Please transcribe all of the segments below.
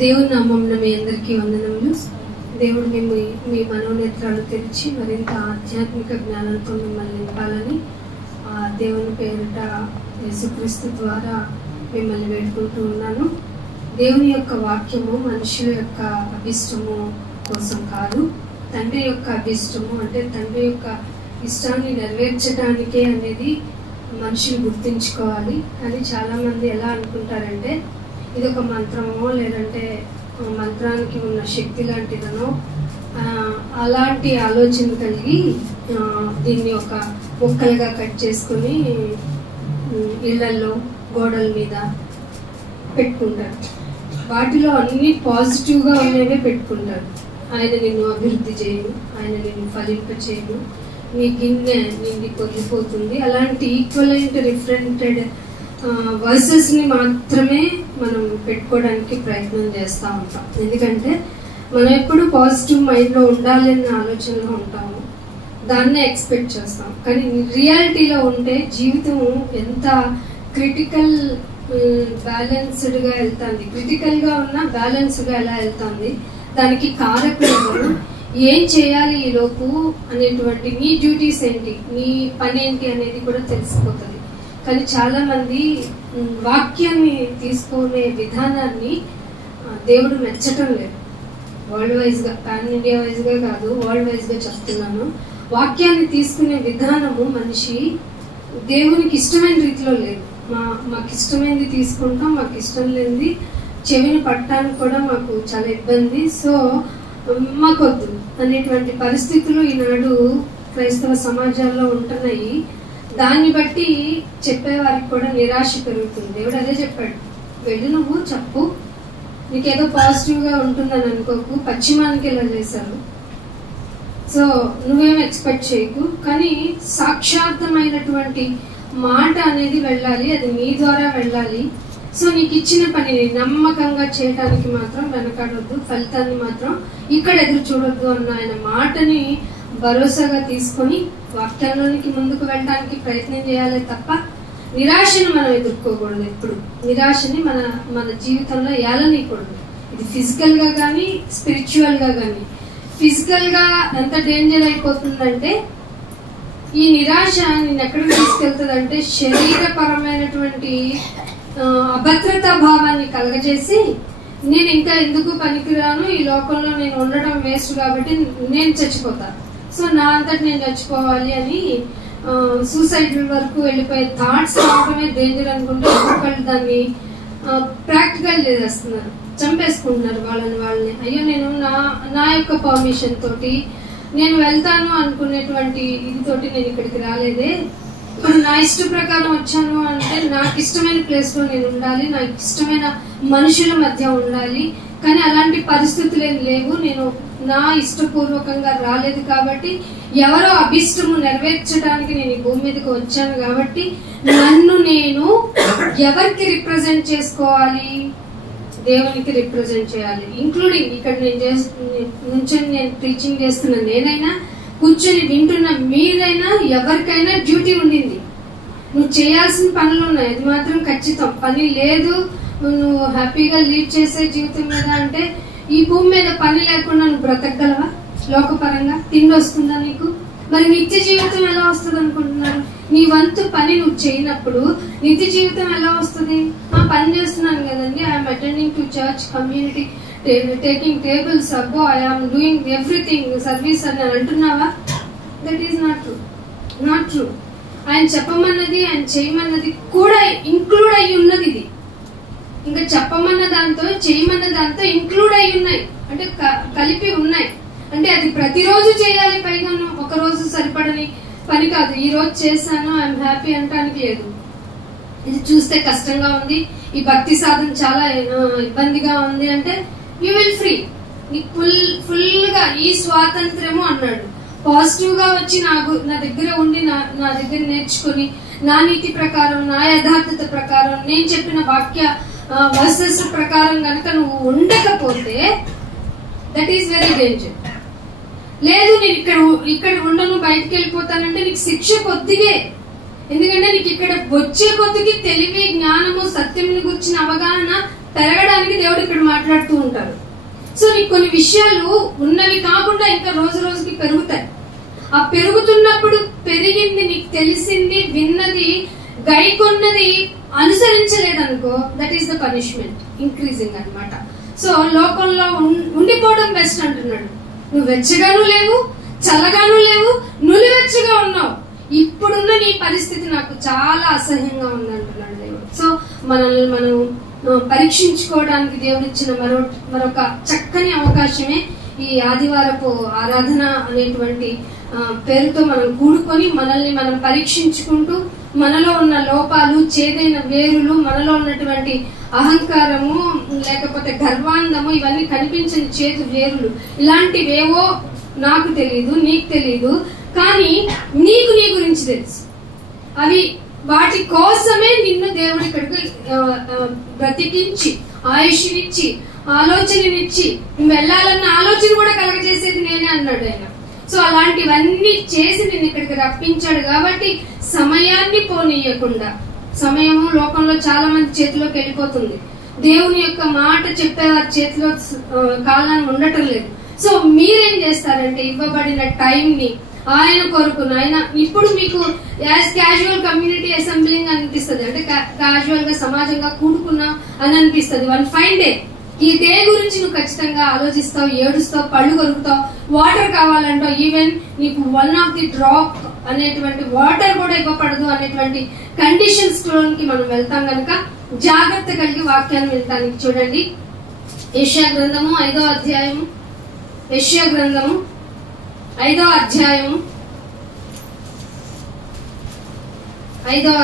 దేవుని నామమున మీ అందరికీ వందనములు. దేవుడు మీ మనోనేత్రాలు తెరిచి మరింత ఆధ్యాత్మిక జ్ఞానంతో మిమ్మల్ని నింపాలని దేవుని పేరిట యేసుక్రీస్తు ద్వారా మిమ్మల్ని వేడుకుంటూ ఉన్నాను. దేవుని యొక్క వాక్యము మనుషుల యొక్క అభిష్టము కోసం కాదు, తండ్రి యొక్క అభిష్టము అంటే తండ్రి యొక్క ఇష్టాన్ని నెరవేర్చడానికే అనేది మనుషులు గుర్తించుకోవాలి. కానీ చాలామంది ఎలా అనుకుంటారంటే ఇది ఒక మంత్రమో లేదంటే మంత్రానికి ఉన్న శక్తి లాంటిదనో అలాంటి ఆలోచన కలిగి దీన్ని ఒక ముక్కలుగా కట్ చేసుకుని ఇళ్లలో గోడల మీద పెట్టుకుంటారు. వాటిలో అన్ని పాజిటివ్గా ఉన్నవే పెట్టుకుంటారు. ఆయన నిన్ను అభివృద్ధి చేయను, ఆయన నిన్ను ఫలింప చేయను, నీ గిన్నె నిండి పొంగిపోతుంది, అలాంటి ఈక్వలెంట్ రిఫరెంటెడ్ వర్సెస్ని మాత్రమే మనం పెట్టుకోవడానికి ప్రయత్నం చేస్తూ ఉంటాం. ఎందుకంటే మనం ఎప్పుడు పాజిటివ్ మైండ్లో ఉండాలి అన్న ఆలోచనలో ఉంటాము, దాన్నే ఎక్స్పెక్ట్ చేస్తాం. కానీ రియాలిటీలో ఉంటే జీవితం ఎంత క్రిటికల్ బ్యాలెన్స్డ్గా వెళ్తుంది, క్రిటికల్గా ఉన్న బ్యాలెన్స్గా ఎలా వెళ్తుంది, దానికి కారకులు ఏం చేయాలి ఈలోపు అనేటువంటి నీ డ్యూటీస్ ఏంటి, నీ పని ఏంటి అనేది కూడా తెలిసిపోతుంది. కానీ చాలా మంది వాక్యాన్ని తీసుకునే విధానాన్ని దేవుడు మెచ్చటం లేదు. వరల్డ్ వైజ్గా, పాన్ ఇండియా వైజ్గా కాదు, వరల్డ్ వైజ్గా చెప్తున్నాను. వాక్యాన్ని తీసుకునే విధానము మనిషి దేవునికి ఇష్టమైన రీతిలో లేదు. మాకు ఇష్టమైనది తీసుకుంటాం, మాకు ఇష్టం లేనిది చెవిని పట్టడానికి కూడా మాకు చాలా ఇబ్బంది, సో మాకొద్దు అనేటువంటి పరిస్థితులు ఈనాడు క్రైస్తవ సమాజాల్లో ఉంటున్నాయి. దాన్ని బట్టి చెప్పేవారికి కూడా నిరాశ పెరుగుతుంది. దేవుడు అదే చెప్పాడు, వెళ్ళి నువ్వు చెప్పు, నీకేదో పాజిటివ్గా ఉంటుందని అనుకోకు, పశ్చిమానికి ఇలా చేశారు, సో నువ్వేం ఎక్స్పెక్ట్ చేయకు, కానీ సాక్షాత్తమైనటువంటి మాట అనేది వెళ్ళాలి, అది నీ ద్వారా వెళ్ళాలి. సో నీకు ఇచ్చిన పనిని నమ్మకంగా చేయడానికి మాత్రం వెనకాడొద్దు, ఫలితాన్ని మాత్రం ఇక్కడ ఎదురు చూడొద్దు అన్న ఆయన మాటని భరోసాగా తీసుకొని వాక్యాల్లోనికి ముందుకు వెళ్ళడానికి ప్రయత్నం చేయాలి తప్ప నిరాశను మనం ఎదుర్కోకూడదు. ఎప్పుడు నిరాశని మన జీవితంలో ఏలనీయకూడదు. ఇది ఫిజికల్గా కానీ స్పిరిచువల్గా కానీ. ఫిజికల్గా ఎంత డేంజర్ అయిపోతుందంటే ఈ నిరాశ నిన్ను ఎక్కడికి తీసుకెళ్తుందంటే శరీరపరమైనటువంటి అభద్రతా భావాన్ని కలగజేసి నేను ఇంకా ఎందుకు పనికిరాను, ఈ లోకంలో నేను ఉండడం వేస్ట్ కాబట్టి నేను చచ్చిపోతాను, సో నా అంతటి నేను చచ్చిపోవాలి అని సూసైడ్ వరకు వెళ్ళిపోయే థాట్స్ రావడమే డేంజర్ అనుకుంటే ఒక్కొక్కళ్ళు దాన్ని ప్రాక్టికల్ చేసేస్తున్నారు, చంపేసుకుంటున్నారు వాళ్ళని. అయ్యో నేను నా యొక్క పర్మిషన్ తోటి నేను వెళ్తాను అనుకునేటువంటి ఇది తోటి నేను ఇక్కడికి రాలేదే, ఇప్పుడు నా ఇష్ట ప్రకారం వచ్చాను అంటే నాకు ఇష్టమైన ప్లేస్ లో నేను ఉండాలి, నాకు ఇష్టమైన మనుషుల మధ్య ఉండాలి, కానీ అలాంటి పరిస్థితులు ఏం లేవు, నేను నా ఇష్టపూర్వకంగా రాలేదు కాబట్టి ఎవరో అభిష్టము నెరవేర్చడానికి నేను ఈ భూమి మీదకి వచ్చాను కాబట్టి నన్ను నేను ఎవరికి రిప్రజెంట్ చేసుకోవాలి, దేవునికి రిప్రజెంట్ చేయాలి. ఇంక్లూడింగ్ ఇక్కడ నేను టీచింగ్ చేస్తున్న నేనైనా, కూర్చొని వింటున్న మీరైనా, ఎవరికైనా డ్యూటీ ఉండింది. నువ్వు చేయాల్సిన పనులు ఉన్నాయి, అది మాత్రం ఖచ్చితం. పని లేదు నువ్వు హ్యాపీగా లీడ్ చేసే జీవితం మీద అంటే ఈ భూమి మీద పని లేకుండా నువ్వు బ్రతకగలవా? లోకపరంగా తిండి వస్తుందా నీకు? మరి నిత్య జీవితం ఎలా వస్తుంది అనుకుంటున్నారు? నీ వంతు పని నువ్వు చేయనప్పుడు నిత్య జీవితం ఎలా వస్తుంది? పని చేస్తున్నాను కదండి, I'm attending to church community, taking tables, అబ్బో ఐఎమ్ డూయింగ్ ఎవ్రీథింగ్ సర్వీస్ అని అంటున్నావా? That is not true. ఆయన చెప్పమన్నది, ఆయన చేయమన్నది కూడా ఇంక్లూడ్ అయ్యి ఉన్నది. ఇది ఇంకా చెప్పమన్న దాంతో చేయమన్న దాంతో ఇంక్లూడ్ అయి ఉన్నాయి, అంటే కలిపి ఉన్నాయి. అంటే అది ప్రతిరోజు చేయాలి, పైగా ఒక రోజు సరిపడని పని కాదు. ఈ రోజు చేశాను ఐఎమ్ హ్యాపీ అంటానికి లేదు. ఇది చూస్తే కష్టంగా ఉంది, ఈ భక్తి సాధన చాలా ఇబ్బందిగా ఉంది అంటే యూ విల్ ఫ్రీ. నీకు ఫుల్ గా ఈ స్వాతంత్ర్యము అన్నాడు. పాజిటివ్ గా వచ్చి నా దగ్గర ఉండి నా దగ్గర నేర్చుకుని నా నీతి ప్రకారం, నా యథార్థత ప్రకారం, నేను చెప్పిన వాక్య వర్సెస్ ప్రకారం కనుక నువ్వు ఉండకపోతే దట్ ఈస్ వెరీ డేంజర్. లేదు నేను ఇక్కడ ఉండను, బయటకు వెళ్ళిపోతానంటే నీకు శిక్ష కొద్దిగే. ఎందుకంటే నీకు ఇక్కడ వచ్చే కొద్దికి తెలివి, జ్ఞానము, సత్యముని గురించిన అవగాహన పెరగడానికి దేవుడు ఇక్కడ మాట్లాడుతూ ఉంటారు. సో నీకు కొన్ని విషయాలు ఉన్నవి కాకుండా ఇంకా రోజు రోజుకి పెరుగుతాయి. ఆ పెరుగుతున్నప్పుడు పెరిగింది, నీకు తెలిసింది, విన్నది, గైకొన్నది అనుసరించలేదనుకో, that is the punishment, increasing అన్నమాట. సో లోకంలో ఉండిపోవడం బెస్ట్ అంటున్నాడు. నువ్వు వెచ్చగాను లేవు, చల్లగాను లేవు, నులివెచ్చగా ఉన్నావు. ఇప్పుడున్న నీ పరిస్థితి నాకు చాలా అసహ్యంగా ఉంది అంటున్నాడు దేవుడు. సో మనల్ని మనం పరీక్షించుకోవడానికి దేవుడు ఇచ్చిన మరొక చక్కని అవకాశమే ఈ ఆదివారపు ఆరాధన అనేటువంటి పేరుతో మనం కూడుకొని మనల్ని మనం పరీక్షించుకుంటూ మనలో ఉన్న లోపాలు, చేదైన వేరులు, మనలో ఉన్నటువంటి అహంకారము, లేకపోతే గర్వాంధము, ఇవన్నీ కనిపించని చేదు వేరులు, ఇలాంటివేవో నాకు తెలియదు, నీకు తెలియదు, కానీ నీకు నీ గురించి తెలుసు. అవి వాటి కోసమే నిన్ను దేవుడు ఇక్కడికి బ్రతికించి, ఆయుష్నిచ్చి, ఆలోచననిచ్చి, నువ్వు వెళ్ళాలన్న ఆలోచన కూడా కలగజేసేది నేనే అన్నాడు ఆయన. సో అలాంటివన్నీ చేసి నేను ఇక్కడికి రప్పించాడు. కాబట్టి సమయాన్ని పోనీయకుండా, సమయము లోకంలో చాలా మంది చేతిలోకి వెళ్ళిపోతుంది. దేవుని యొక్క మాట చెప్పేవారి చేతిలో కాలాన్ని ఉండటం లేదు. సో మీరేం చేస్తారంటే ఇవ్వబడిన టైం ని ఆయన కొరకు, ఆయన ఇప్పుడు మీకు యాజ్ క్యాజువల్ కమ్యూనిటీ అసెంబ్లింగ్ అనిపిస్తుంది, అంటే క్యాజువల్ గా సమాజంగా కూడుకున్నా అని అనిపిస్తుంది. వన్ ఫైన్ డే, ఈ డే గురించి నువ్వు ఖచ్చితంగా ఆలోచిస్తావు, ఏడుస్తావు, పళ్ళు కొరుకుతావు, వాటర్ కావాలంటావు, ఈవెన్ నీకు వన్ ఆఫ్ ది డ్రాప్ అనేటువంటి వాటర్ కూడా ఇవ్వబడదు అనేటువంటి కండిషన్స్ లోనికి మనం వెళ్తాం కనుక జాగ్రత్త కలిగి వాక్యాన్ని వినటానికి చూడండి. యెషయా గ్రంథము 5వ అధ్యాయము, యెషయా గ్రంథము 5వ అధ్యాయము 20వ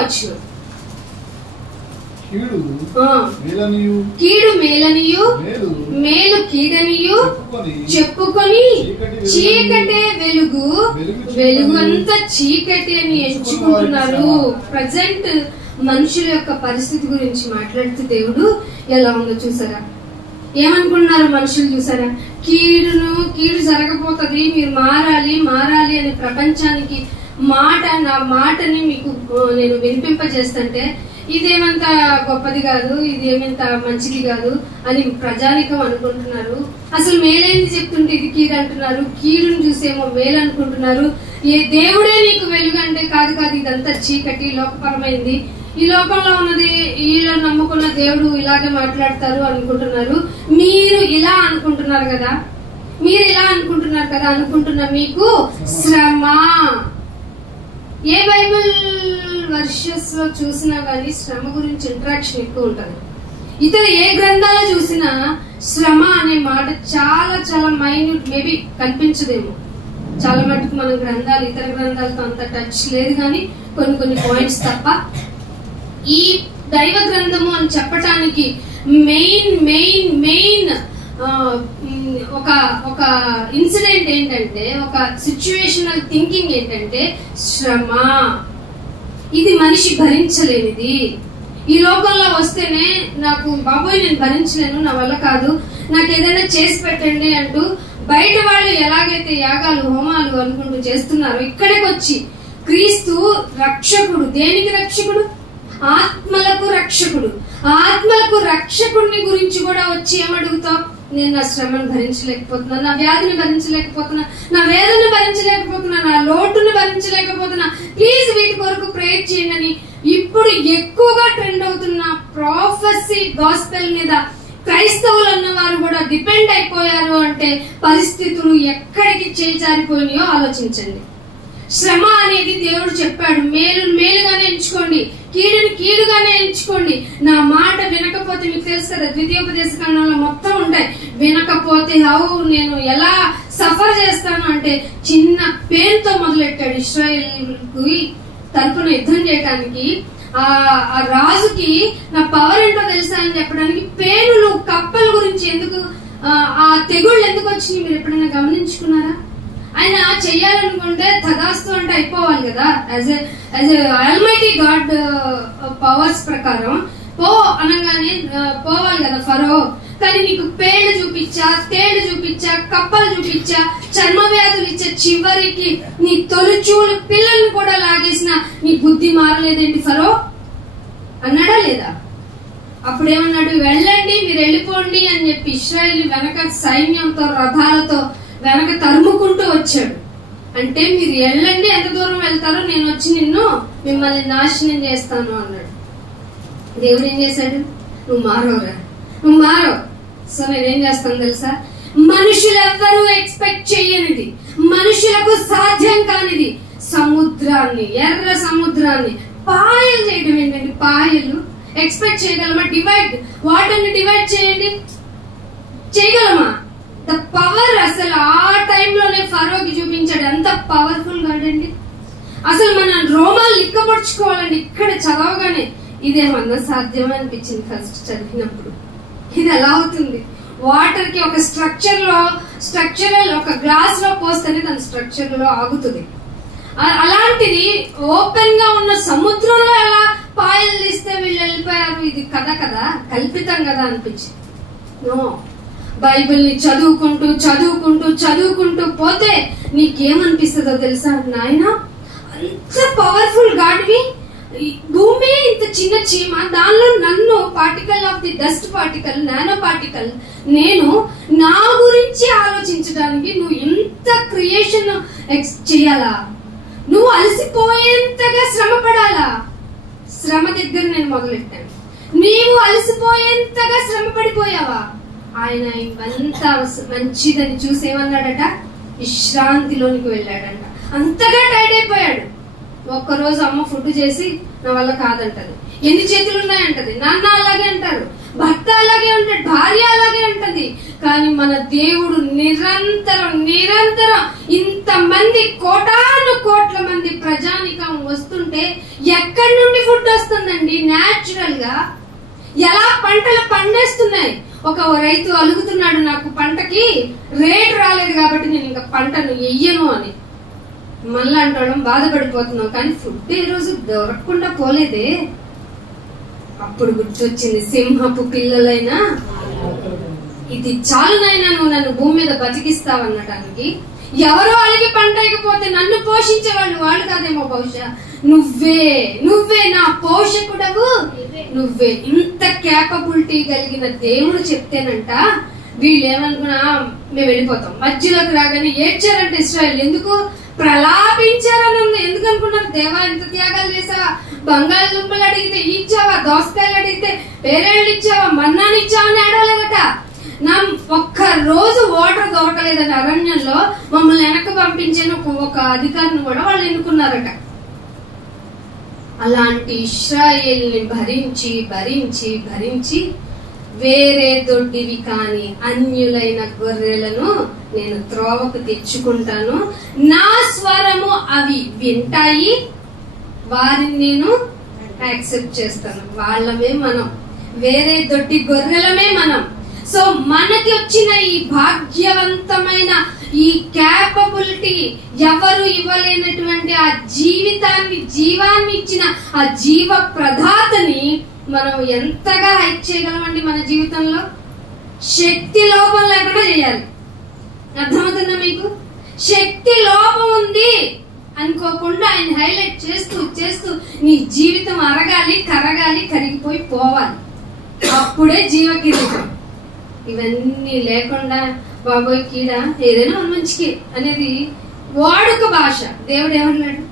వచనం. కీడు మేలనియు మేలు కీడనియు చెప్పుకొని చీకటే వెలుగు, వెలుగు అంతా చీకటి అని ఎంచుకుంటున్నారు. ప్రజెంట్ మనుషుల యొక్క పరిస్థితి గురించి మాట్లాడుతూ దేవుడు ఎలా ఉందో చూసారా? ఏమనుకుంటున్నారు మనుషులు? చూసారా? కీడు జరగబోతుంది, మీరు మారాలి మారాలి అనే ప్రపంచానికి నా మాటని మీకు నేను వినిపింపజేస్తుంటే ఇదేమంత గొప్పది కాదు, ఇదేమంత మంచిది కాదు అని ప్రజానికం అనుకుంటున్నారు. అసలు మేలేంది చెప్తుంటే ఇది కీడు అంటున్నారు, కీడును చూసేమో మేలు అనుకుంటున్నారు. ఏ దేవుడే నీకు వెలుగు అంటే కాదు కాదు, ఇదంతా చీకటి, లోకపరమైంది, ఈ లోకంలో ఉన్నది, వీళ్ళని నమ్ముకున్న దేవుడు ఇలాగే మాట్లాడతారు అనుకుంటున్నారు. మీరు ఇలా అనుకుంటున్నారు కదా, అనుకుంటున్న మీకు శ్రమ. ఏ బైబిల్ వర్షెస్ లో చూసినా గానీ శ్రమ గురించి ఇంటరాక్షన్ ఎక్కువ ఉంటది. ఇతర ఏ గ్రంథాలు చూసినా శ్రమ అనే మాట చాలా చాలా మైన్యూట్, మేబీ కనిపించదేమో, చాలా మటుకు మన గ్రంథాలు ఇతర గ్రంథాలతో అంత టచ్ లేదు కానీ కొన్ని పాయింట్స్ తప్ప. ఈ దైవ గ్రంథము అని చెప్పటానికి మెయిన్ ఒక ఇన్సిడెంట్ ఏంటంటే, ఒక సిచ్యువేషనల్ థింకింగ్ ఏంటంటే శ్రమ. ఇది మనిషి భరించలేనిది. ఈ లోకంలో వస్తేనే నాకు బాబోయ్ నేను భరించలేను, నా వల్ల కాదు, నాకు ఏదైనా చేసి పెట్టండి అంటూ బయట వాళ్ళు ఎలాగైతే యాగాలు హోమాలు అనుకుంటూ చేస్తున్నారు, ఇక్కడికి వచ్చి క్రీస్తు రక్షకుడు. దేనికి రక్షకుడు? ఆత్మలకు రక్షకుడు. ఆత్మలకు రక్షకుడిని గురించి కూడా వచ్చి ఏమడుగుతావు? నేను నా శ్రమను భరించలేకపోతున్నా, నా వ్యాధిని భరించలేకపోతున్నా, నా వేదన భరించలేకపోతున్నా, నా లోటును భరించలేకపోతున్నా, ప్లీజ్ వీటి కొరకు ప్రేయర్ చేయండి అని ఇప్పుడు ఎక్కువగా ట్రెండ్ అవుతున్న ప్రాఫెసీ గాస్పెల్ మీద క్రైస్తవులు అన్నవారు కూడా డిపెండ్ అయిపోయారు అంటే పరిస్థితులు ఎక్కడికి చేజారిపోయినాయో ఆలోచించండి. శ్రమ అనేది దేవుడు చెప్పాడు, మేలుగానే ఎంచుకోండి, కీడుని కీడుగానే ఎంచుకోండి. నా మాట వినకపోతే మీకు తెలుసు కదా, ద్వితీయోపదేశ కాండంలో మొత్తం ఉంటాయి. వినకపోతే నేను ఎలా సఫర్ చేస్తాను అంటే చిన్న పెయిన్ తో మొదలెట్టాడు. ఇశ్రాయేలుకి తరపున యుద్ధం చేయడానికి ఆ రాజుకి నా పవర్ ఏంటో తెలుసా అని చెప్పడానికి పేనులు, కప్పల గురించి ఎందుకు, ఆ తెగుళ్ళు ఎందుకు వచ్చినాయి మీరు ఎప్పుడైనా గమనించుకున్నారా? ఆయన చెయ్యాలనుకుంటే తదాస్తు అంటే అయిపోవాలి కదా, యాజ్ ఆల్మైటీ గాడ్ పవర్స్ ప్రకారం పో అనగానే పోవాలి కదా ఫరో. కానీ నీకు పేళ్లు చూపించా, తేళ్లు చూపించా, కప్పలు చూపించా, చర్మ వ్యాధులు ఇచ్చా, చివరికి నీ తొలిచూలు పిల్లల్ని కూడా లాగేసిన నీ బుద్ధి మారలేదేంటి ఫరో అన్నాడా లేదా? అప్పుడేమన్నాడు, వెళ్ళండి మీరు వెళ్ళిపోండి అని చెప్పి ఇశ్రాయేలు వెనక సైన్యంతో రథాలతో వెనక తరుముకుంటూ వచ్చాడు. అంటే మీరు వెళ్ళండి, ఎంత దూరం వెళ్తారో నేను వచ్చి మిమ్మల్ని నాశనం చేస్తాను అన్నాడు. దేవుడు ఏం చేశాడు, నువ్వు మారవరా, నువ్వు మారవు. సో నేనేం చేస్తాను తెలుసా, మనుషులెవ్వరూ ఎక్స్పెక్ట్ చేయనిది, మనుషులకు సాధ్యం కానిది సముద్రాన్ని, ఎర్ర సముద్రాన్ని పాయలు చేయడం ఏంటండి? పాయలు ఎక్స్పెక్ట్ చేయగలమా? డివైడ్, వాటర్ని డివైడ్ చేయండి, చేయగలమా? ద పవర్ అసలు ఆ టైంలోనే ఫరోకి చూపించాడు. ఎంత పవర్ఫుల్ గాడండి. అసలు మన రోమాలు లిక్కపరుచుకోవాలండి. ఇక్కడ చదవగానే ఇదేమన్నా సాధ్యమా అనిపించింది ఫస్ట్ చదివినప్పుడు. ఇది ఎలా అవుతుంది? వాటర్ కి ఒక స్ట్రక్చరల్ ఒక గ్లాస్ లో పోస్తేనే దాని స్ట్రక్చర్ లో ఆగుతుంది. అలాంటిది ఓపెన్ గా ఉన్న సముద్రంలో ఎలా పాయలు తీస్తే వీళ్ళు వెళ్ళిపోయారు? ఇది కథ కదా, కల్పితం కదా అనిపించింది. నో, బైబిల్ ని చదువుకుంటూ చదువుకుంటూ చదువుకుంటూ పోతే నీకేమనిపిస్తుందో తెలుసా, నాయన అంత పవర్ఫుల్ గాడ్వి, భూమి ఇంత చిన్న చీమ, దానిలో నన్ను particle of the dust particle, nano particle, నేను నా గురించి ఆలోచించడానికి నువ్వు ఇంత క్రియేషన్ చేయాలా? నువ్వు అలసిపోయేంతగా శ్రమ పడాలా? శ్రమ దగ్గర నేను మొదలెట్టాను. నీవు అలసిపోయేంతగా శ్రమ పడిపోయావా? ఆయన ఇవంతా మంచిదని చూసి ఏమన్నాడట, విశ్రాంతిలోనికి వెళ్ళాడంట. అంతగా టైర్డ్ అయిపోయాడు. ఒక్కరోజు అమ్మ ఫుడ్ చేసి నా వల్ల కాదంటది, ఎన్ని చేతులు ఉన్నాయంటది, నాన్న అలాగే అంటారు, భర్త అలాగే ఉంటాడు, భార్య అలాగే అంటది. కానీ మన దేవుడు నిరంతరం ఇంతమంది కోటాను కోట్ల మంది ప్రజానికం వస్తుంటే ఎక్కడి నుండి ఫుడ్ వస్తుందండి? న్యాచురల్ గా ఎలా పంటలు పండేస్తున్నాయి. ఒక రైతు అలుగుతున్నాడు, నాకు పంటకి రేట్ రాలేదు కాబట్టి నేను ఇంకా పంటను వెయ్యను అని. మళ్ళీ అంటాం బాధపడిపోతున్నావు, కానీ ఫుడ్ ఈ రోజు దొరకకుండా పోలేదే. అప్పుడు గుర్తొచ్చింది, సింహపు పిల్లలైనా ఇది చాలునైనా నువ్వు నన్ను భూమి మీద బతికిస్తావన్నటానికి. ఎవరో అలిగి పంట అయిపోతే నన్ను పోషించే వాళ్ళు కాదేమో, బహుశా నువ్వే నా పోషకుడవు, నువ్వే. ఇంత క్యాపబిలిటీ కలిగిన దేవుడు చెప్తేనంట వీళ్ళు ఏమనుకున్నా, మేము వెళ్ళిపోతాం. మధ్యలోకి రాగానే ఏడ్చారంటే ఇశ్రాయేలు. ఎందుకు ప్రలాపించారని ఉంది. ఎందుకు అనుకున్నారు? దేవా ఎంత త్యాగాలు చేసావా, బంగాళదుంపలు అడిగితే ఇచ్చావా, దోసకాయలు అడిగితే పేరేళ్ళు ఇచ్చావా, మన్నాను ఇచ్చావా అని ఆడలేదట. ఒక్క రోజు వాటర్ దొరకలేదని అరణ్యంలో మమ్మల్ని వెనక్కి పంపించిన ఒక అధికారిని కూడా వాళ్ళు ఎన్నుకున్నారట. అలాంటి ఇశ్రాయేలుని భరించి భరించి భరించి వేరే దొడ్డివి కాని అన్యులైన గొర్రెలను నేను త్రోవకు తెచ్చుకుంటాను, నా స్వరము అవి వింటాయి, వారిని నేను యాక్సెప్ట్ చేస్తాను. వాళ్ళమే మనం, వేరే దొడ్డి గొర్రెలమే మనం. సో మనకి వచ్చిన ఈ భాగ్యవంతమైన ఈ క్యాపబిలిటీ ఎవరు ఇవ్వలేనటువంటి ఆ జీవాన్ని ఇచ్చిన ఆ జీవ ప్రదాతని మనం ఎంతగా హైక్ చేయగలమండి మన జీవితంలో? శక్తి లోపం లేకుండా చేయాలి. అర్థమవుతుందా మీకు? శక్తి లోపం ఉంది అనుకోకుండా ఆయన హైలైట్ చేస్తూ చేస్తూ నీ జీవితం అరగాలి, కరగాలి, కరిగిపోయి పోవాలి. అప్పుడే జీవకిరీటం. ఇవన్నీ లేకుండా బాబోయ్ కీడా ఏదైనా మంచికి అనేది వాడుక భాష. దేవుడు ఏమన్నాడు?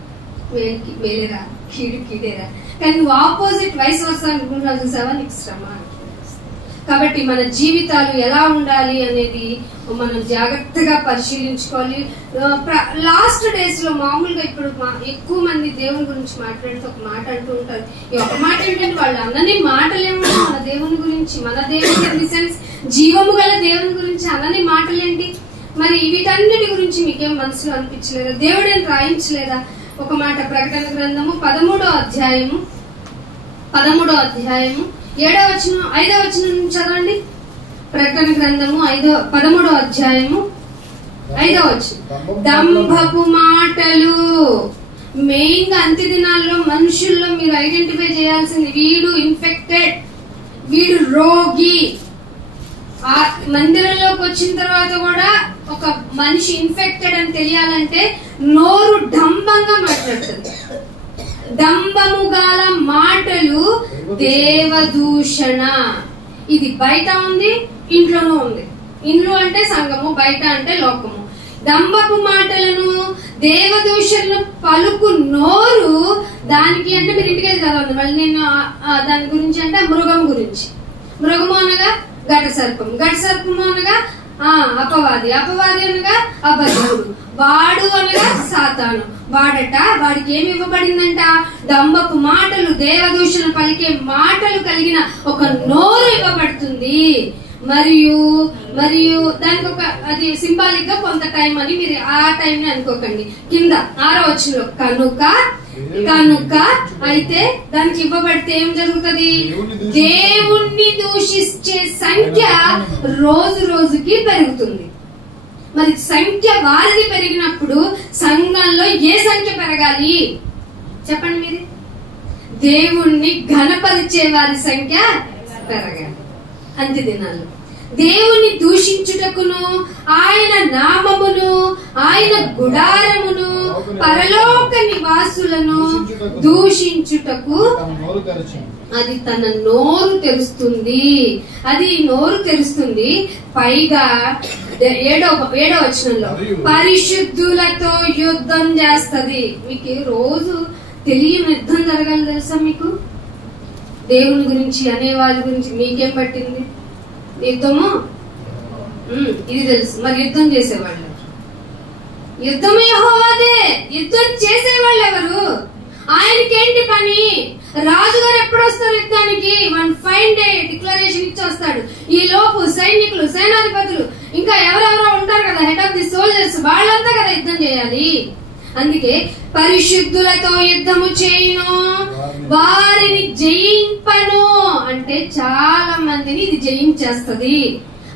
మేలేరా, కీడు కీడేరా. కానీ నువ్వు ఆపోజిట్ వయసు వస్తా అనుకుంటున్నా, చూసావా, నీకు శ్రమ. కాబట్టి మన జీవితాలు ఎలా ఉండాలి అనేది మనం జాగ్రత్తగా పరిశీలించుకోవాలి. లాస్ట్ డేస్ లో మామూలుగా ఇప్పుడు ఎక్కువ మంది దేవుని గురించి మాట్లాడుతూ ఒక మాట అంటూ ఉంటారు. ఈ ఒక మాట ఏంటంటే వాళ్ళు అన్నని మాటలేమో మన దేవుని గురించి, మన దేవుని ఇన్ ది సెన్స్ జీవము గల దేవుని గురించి అన్నని మాటలేంటి? మరి వీటన్నిటి గురించి మీకేం మనసులో అనిపించలేదా? దేవుడేం రాయించలేదా? ఒక మాట ప్రకటన గ్రంథము 13వ అధ్యాయము 7వ వచనం 5వ వచనం చదవండి. ప్రకటన గ్రంథము 13వ అధ్యాయము 5వ వచనం. దంభపు మాటలు. మెయిన్ గా అంత్య దినాల్లో మనుషుల్లో మీరు ఐడెంటిఫై చేయాల్సింది, వీడు ఇన్ఫెక్టెడ్, వీడు రోగి. ఆ మందిరంలోకి వచ్చిన తర్వాత కూడా ఒక మనిషి ఇన్ఫెక్టెడ్ అని తెలియాలంటే నోరు డంబంగా మాట్లాడుతుంది. దంభము గల మాటలు దేవదూషణ. ఇది బయట ఉంది, ఇంట్లోనూ ఉంది. ఇంట్లో అంటే సంఘము, బయట అంటే లోకము. దంభపు మాటలను దేవదూషణలు పలుకు నోరు దానికి అంటే మీరు ఇంటికి చదవండి మళ్ళీ. నేను దాని గురించి అంటే మృగం గురించి. మృగము అనగా ఘట సర్పం, ఘట సర్పము అనగా అపవాది, అపవాది అనగా అబద్ధుడు, వాడు అనగా సాతాను. వాడికి ఏమి ఇవ్వబడిందంట? దంభపు మాటలు, దేవదూషణ పలికే మాటలు కలిగిన ఒక నోరు ఇవ్వబడుతుంది. మరియు మరియు దానికి ఒక అది సింబాలిక్ గా కొంత టైం అని మీరు ఆ టైం ని అనుకోకండి. కింద 6వ వచనంలో కనుక అయితే దానికి ఇవ్వబడితే ఏం జరుగుతుంది? దేవుణ్ణి దూషించే సంఖ్య రోజు రోజుకి పెరుగుతుంది. మరి సంఖ్య వారిది పెరిగినప్పుడు సంఘంలో ఏ సంఖ్య పెరగాలి చెప్పండి మీరు? దేవుణ్ణి ఘనపరిచే వారి సంఖ్య పెరగాలి. అంత్య దినాల్లో దేవుని దూషించుటకును, ఆయన నామమును, ఆయన గుడారమును, పరలోక నివాసులను దూషించుటకు అది తన నోరు తెరుస్తుంది. అది నోరు తెరుస్తుంది. పైగా 7వ వచనంలో పరిశుద్ధులతో యుద్ధం చేస్తది. మీకు రోజు తెలియని యుద్ధం జరగాలి తెలుసా? మీకు దేవుని గురించి అనే వాళ్ళ గురించి మీకేం పట్టింది? యుద్ధము ఇది తెలుసు. మరి యుద్ధం చేసేవాళ్ళు, యుద్ధం యెహోవాదే. యుద్ధం చేసేవాళ్ళు ఎవరు? ఆయనకేంటి పని? రాజుగారు ఎప్పుడు వస్తారు యుద్ధానికి? 1 ఫైన్ డే డిక్లరేషన్ ఇచ్చి వస్తాడు. ఈ లోపు సైనికులు, సేనాధిపతులు, ఇంకా ఎవరెవరో ఉంటారు కదా, హెడ్ ఆఫ్ ది సోల్జర్స్, వాళ్ళంతా కదా యుద్ధం చేయాలి. అందుకే పరిశుద్ధులతో యుద్ధము చేయును, వారిని జయింపను అంటే చాలా మందిని ఇది జయించేస్తది.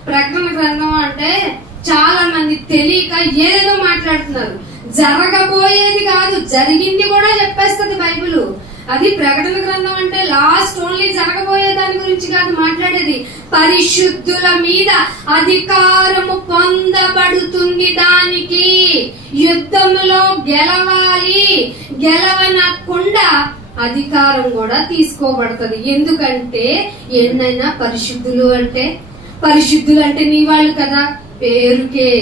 ప్రకటన గ్రంథం అంటే చాలా మంది తెలియక ఏదేదో మాట్లాడుతున్నారు. జరగబోయేది కాదు, జరిగింది కూడా చెప్పేస్తుంది బైబిల్. అది ప్రకటన గ్రంథం అంటే లాస్ట్ ఓన్లీ జరగబోయే దాని గురించి కాదు మాట్లాడేది. పరిశుద్ధుల మీద అధికారము పొందబడుతుంది. దానికి యుద్ధములో గెలవాలి, గెలవనకుండా అధికారం కూడా తీసుకోబడుతుంది. ఎందుకంటే ఎన్నైనా పరిశుద్ధులు అంటే నీ వాళ్ళు కదా, పేరుకే.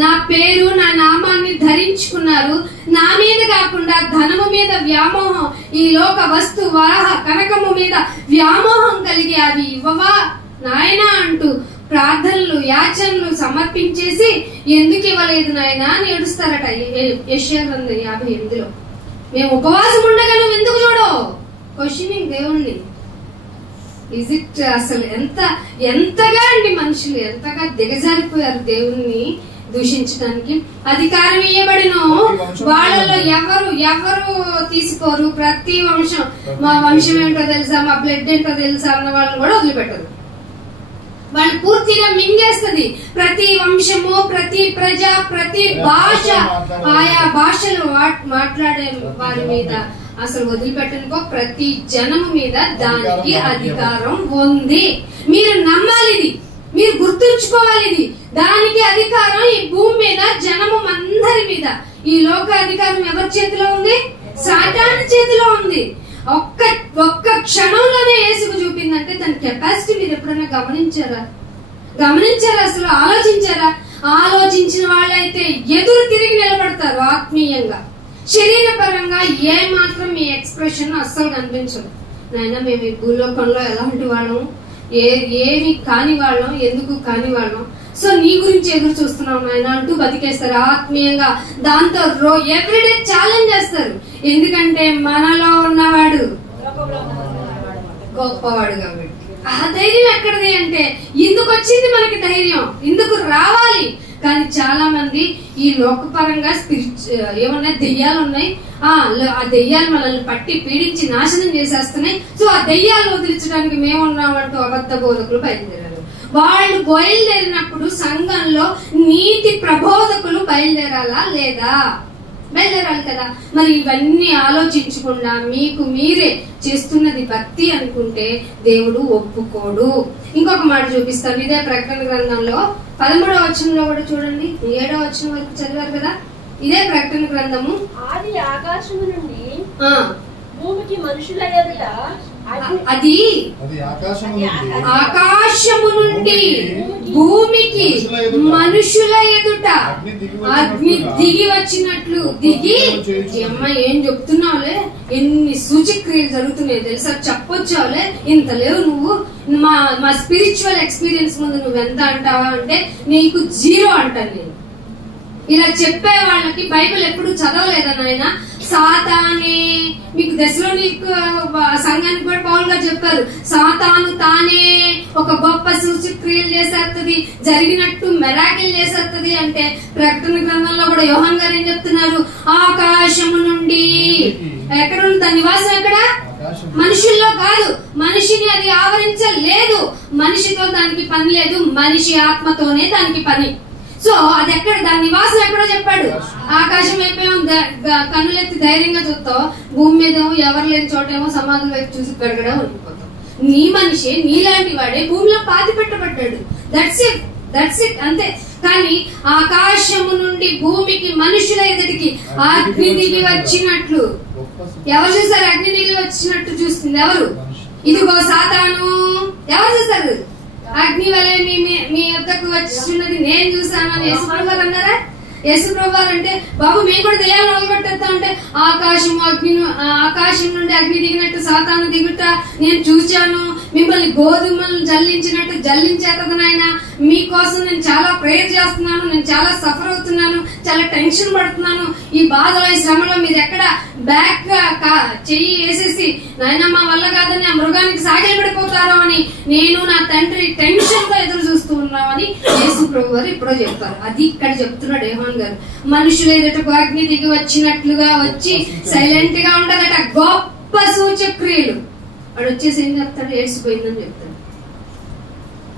నా పేరు, నా నామాన్ని ధరించుకున్నారు. నా మీద కాకుండా ధనము మీద వ్యామోహం, ఈ లోక వస్తు వాహ కనకము మీద వ్యామోహం కలిగి అవి ఇవ్వవా నాయనా అంటూ ప్రార్థనలు, యాచనలు సమర్పించేసి ఎందుకు ఇవ్వలేదు నాయనా అని ఏడుస్తారట. యెషయా గ్రంథం 58లో మేము ఉపవాసం ఉండగా నువ్వు ఎందుకు చూడవు? క్వశ్చనింగ్ దేవుణ్ణి. ఇజ్ ఇట్ అసలు ఎంతగా అండి మనుషులు ఎంతగా దిగజారిపోయారు దేవుణ్ణి దూషించడానికి. అధికారం ఇవ్వబడిన వాళ్ళలో ఎవరు తీసుకోరు. ప్రతి వంశం, మా వంశం ఏంటో తెలుసా, మా బ్లడ్ ఏంటో తెలుసా అన్న వాళ్ళని కూడా వదిలిపెట్టరు. వాళ్ళు పూర్తిగా మింగేస్తుంది. ప్రతి వంశము, ప్రతి ప్రజ, ప్రతి భాష, ఆయా భాషలు మాట్లాడే వారి మీద అసలు వదిలిపెట్టనుకో. ప్రతి జనము మీద దానికి అధికారం ఉంది. మీరు నమ్మాలి, ఇది మీరు గుర్తుంచుకోవాలి. ఇది దానికి అధికారం ఈ భూమి మీద, జనము అందరి మీద. ఈ లోక అధికారం ఎవరి చేతిలో ఉంది? సాతాను చేతిలో ఉంది. ఒక్క క్షణంలోనే యేసుకు చూపిందంటే దాని కెపాసిటీ మీరు ఎప్పుడైనా గమనించారా? అసలు ఆలోచించారా? ఆలోచించిన వాళ్ళైతే ఎదురు తిరిగి నిలబడతారు ఆత్మీయంగా. శరీరపరంగా ఏ మాత్రం మీ ఎక్స్ప్రెషన్ అస్సలు కనిపించదు. నాయన మేము ఈ భూలోకంలో ఎలాంటి వాళ్ళం, ఏమి కాని వాళ్ళం, ఎందుకు కాని వాళ్ళం, సో నీ గురించి ఎదురు చూస్తున్నాం నాయన అంటూ బతికేస్తారు ఆత్మీయంగా. దాంతో ఎవ్రీడే ఛాలెంజ్ చేస్తారు. ఎందుకంటే మనలో ఉన్నవాడు గొప్పవాడు కాబట్టి. ఆ ధైర్యం ఎక్కడిది అంటే ఎందుకు వచ్చింది మనకి ధైర్యం, ఎందుకు రావాలి. కానీ చాలా మంది ఈ లోకపరంగా ఏమన్నా దెయ్యాలు ఉన్నాయి, ఆ దెయ్యాలు మనల్ని పట్టి పీడించి నాశనం చేసేస్తున్నాయి, సో ఆ దెయ్యాలు వదిలించడానికి మేమున్నామంటూ అబద్ధ బోధకులు బయలుదేరారు. వాళ్ళు బయలుదేరినప్పుడు సంఘంలో నీతి ప్రబోధకులు బయలుదేరాలా లేదా? బయలుదేరాలి కదా. మరి ఇవన్నీ ఆలోచించకుండా మీకు మీరే చేస్తున్నది భక్తి అనుకుంటే దేవుడు ఒప్పుకోడు. ఇంకొక మాట చూపిస్తాను. ఇదే ప్రకటన గ్రంథంలో 13వ వచనంలో కూడా చూడండి, 7వ వచనం వరకు చదివారు కదా. ఇదే ప్రకటన గ్రంథము. ఆది ఆకాశము నుండి భూమికి మనుషుల ఎదుట అది ఆకాశము నుండి భూమికి మనుషుల ఎదుట అగ్ని దిగి వచ్చినట్లు దిగి. అమ్మ ఏం చెప్తున్నావులే, ఎన్ని సూచక్రియలు జరుగుతున్నాయి తెలుసా, చెప్పొచ్చావులే, ఇంత లేవు నువ్వు. మా స్పిరిచువల్ ఎక్స్పీరియన్స్ ముందు నువ్వు ఎంత అంటావా అంటే నీకు 0 అంటాను నేను. ఇలా చెప్పే వాళ్ళకి బైబిల్ ఎప్పుడు చదవలేదా నాయన? సాతానే, మీకు దశలోనిక సంఘానికి కూడా పౌలు గారు చెప్పారు, సాతాను తానే ఒక గొప్ప సూచక్రియలు చేసేస్తుంది, జరిగినట్టు మెరాకిల్ చేసేస్తుంది అంటే. ప్రకటన గ్రంథంలో కూడా యోహాన్ గారు ఏం చెప్తున్నారు? ఆకాశము నుండి. ఎక్కడ ఉంది దాని నివాసం? ఎక్కడ? మనుషుల్లో కాదు, మనిషిని అది ఆవరించలేదు. మనిషితో దానికి పని లేదు, మనిషి ఆత్మతోనే దానికి పని. సో అది ఎక్కడ, దాని నివాసం ఎక్కడో చెప్పాడు. ఆకాశం అయిపోయాం కన్నులెత్తి ధైర్యంగా చూస్తావు, భూమి మీద ఎవరు లేని చోటేమో సమాధుల వైపు చూసి గడగడ ఉండిపోతావు. నీ మనిషి నీలాంటి వాడే భూమిలో పాతి పెట్టబడ్డాడు. దట్స్ ఇట్ అంతే. కానీ ఆకాశము నుండి భూమికి మనుషుల ఎదుటికి అగ్ని దిగి వచ్చినట్లు. ఎవరు చూసారు అగ్ని దిగి వచ్చినట్టు? చూస్తుంది ఎవరు? ఇదిగో సాతాను. ఎవరు చూసారు? అగ్ని వలె మీ వద్దకు వచ్చినది నేను చూసాను అని యేసుప్రభు గారు అన్నారా? యేసుప్రభు గారు అంటే బాబు మేము కూడా దెయ్యాలను వదిలిపెట్టేస్తా అంటే ఆకాశం నుండి అగ్ని దిగినట్టు సాతాను దిగుట నేను చూచాను, మిమ్మల్ని గోధుమలు జల్లించినట్టు జల్లించేతది నాయన. మీకోసం నేను చాలా ప్రేయర్ చేస్తున్నాను, నేను చాలా సఫర్ అవుతున్నాను, చాలా టెన్షన్ పడుతున్నాను. ఈ బాధలో ఈ శ్రమలో మీరు ఎక్కడ బ్యాక్ చెయ్యి వేసేసి నాయన మా వల్ల కాదని ఆ మృగానికి సాగిలి పడిపోతారో అని నేను నా తండ్రి టెన్షన్ తో ఎదురు చూస్తూ ఉన్నామని యేసు ప్రభు గారు ఇప్పుడో చెప్పారు. అది ఇక్కడ చెప్తున్నాడు యోహాన్ గారు. మనుషులు ఎదుటకు అగ్ని దిగి వచ్చినట్లుగా వచ్చి సైలెంట్ గా ఉంటదట. గొప్ప సూచక్రియలు. వాడు వచ్చేసి ఏం చెప్తాడు? ఎయిడ్స్ పోయిందని చెప్తాడు.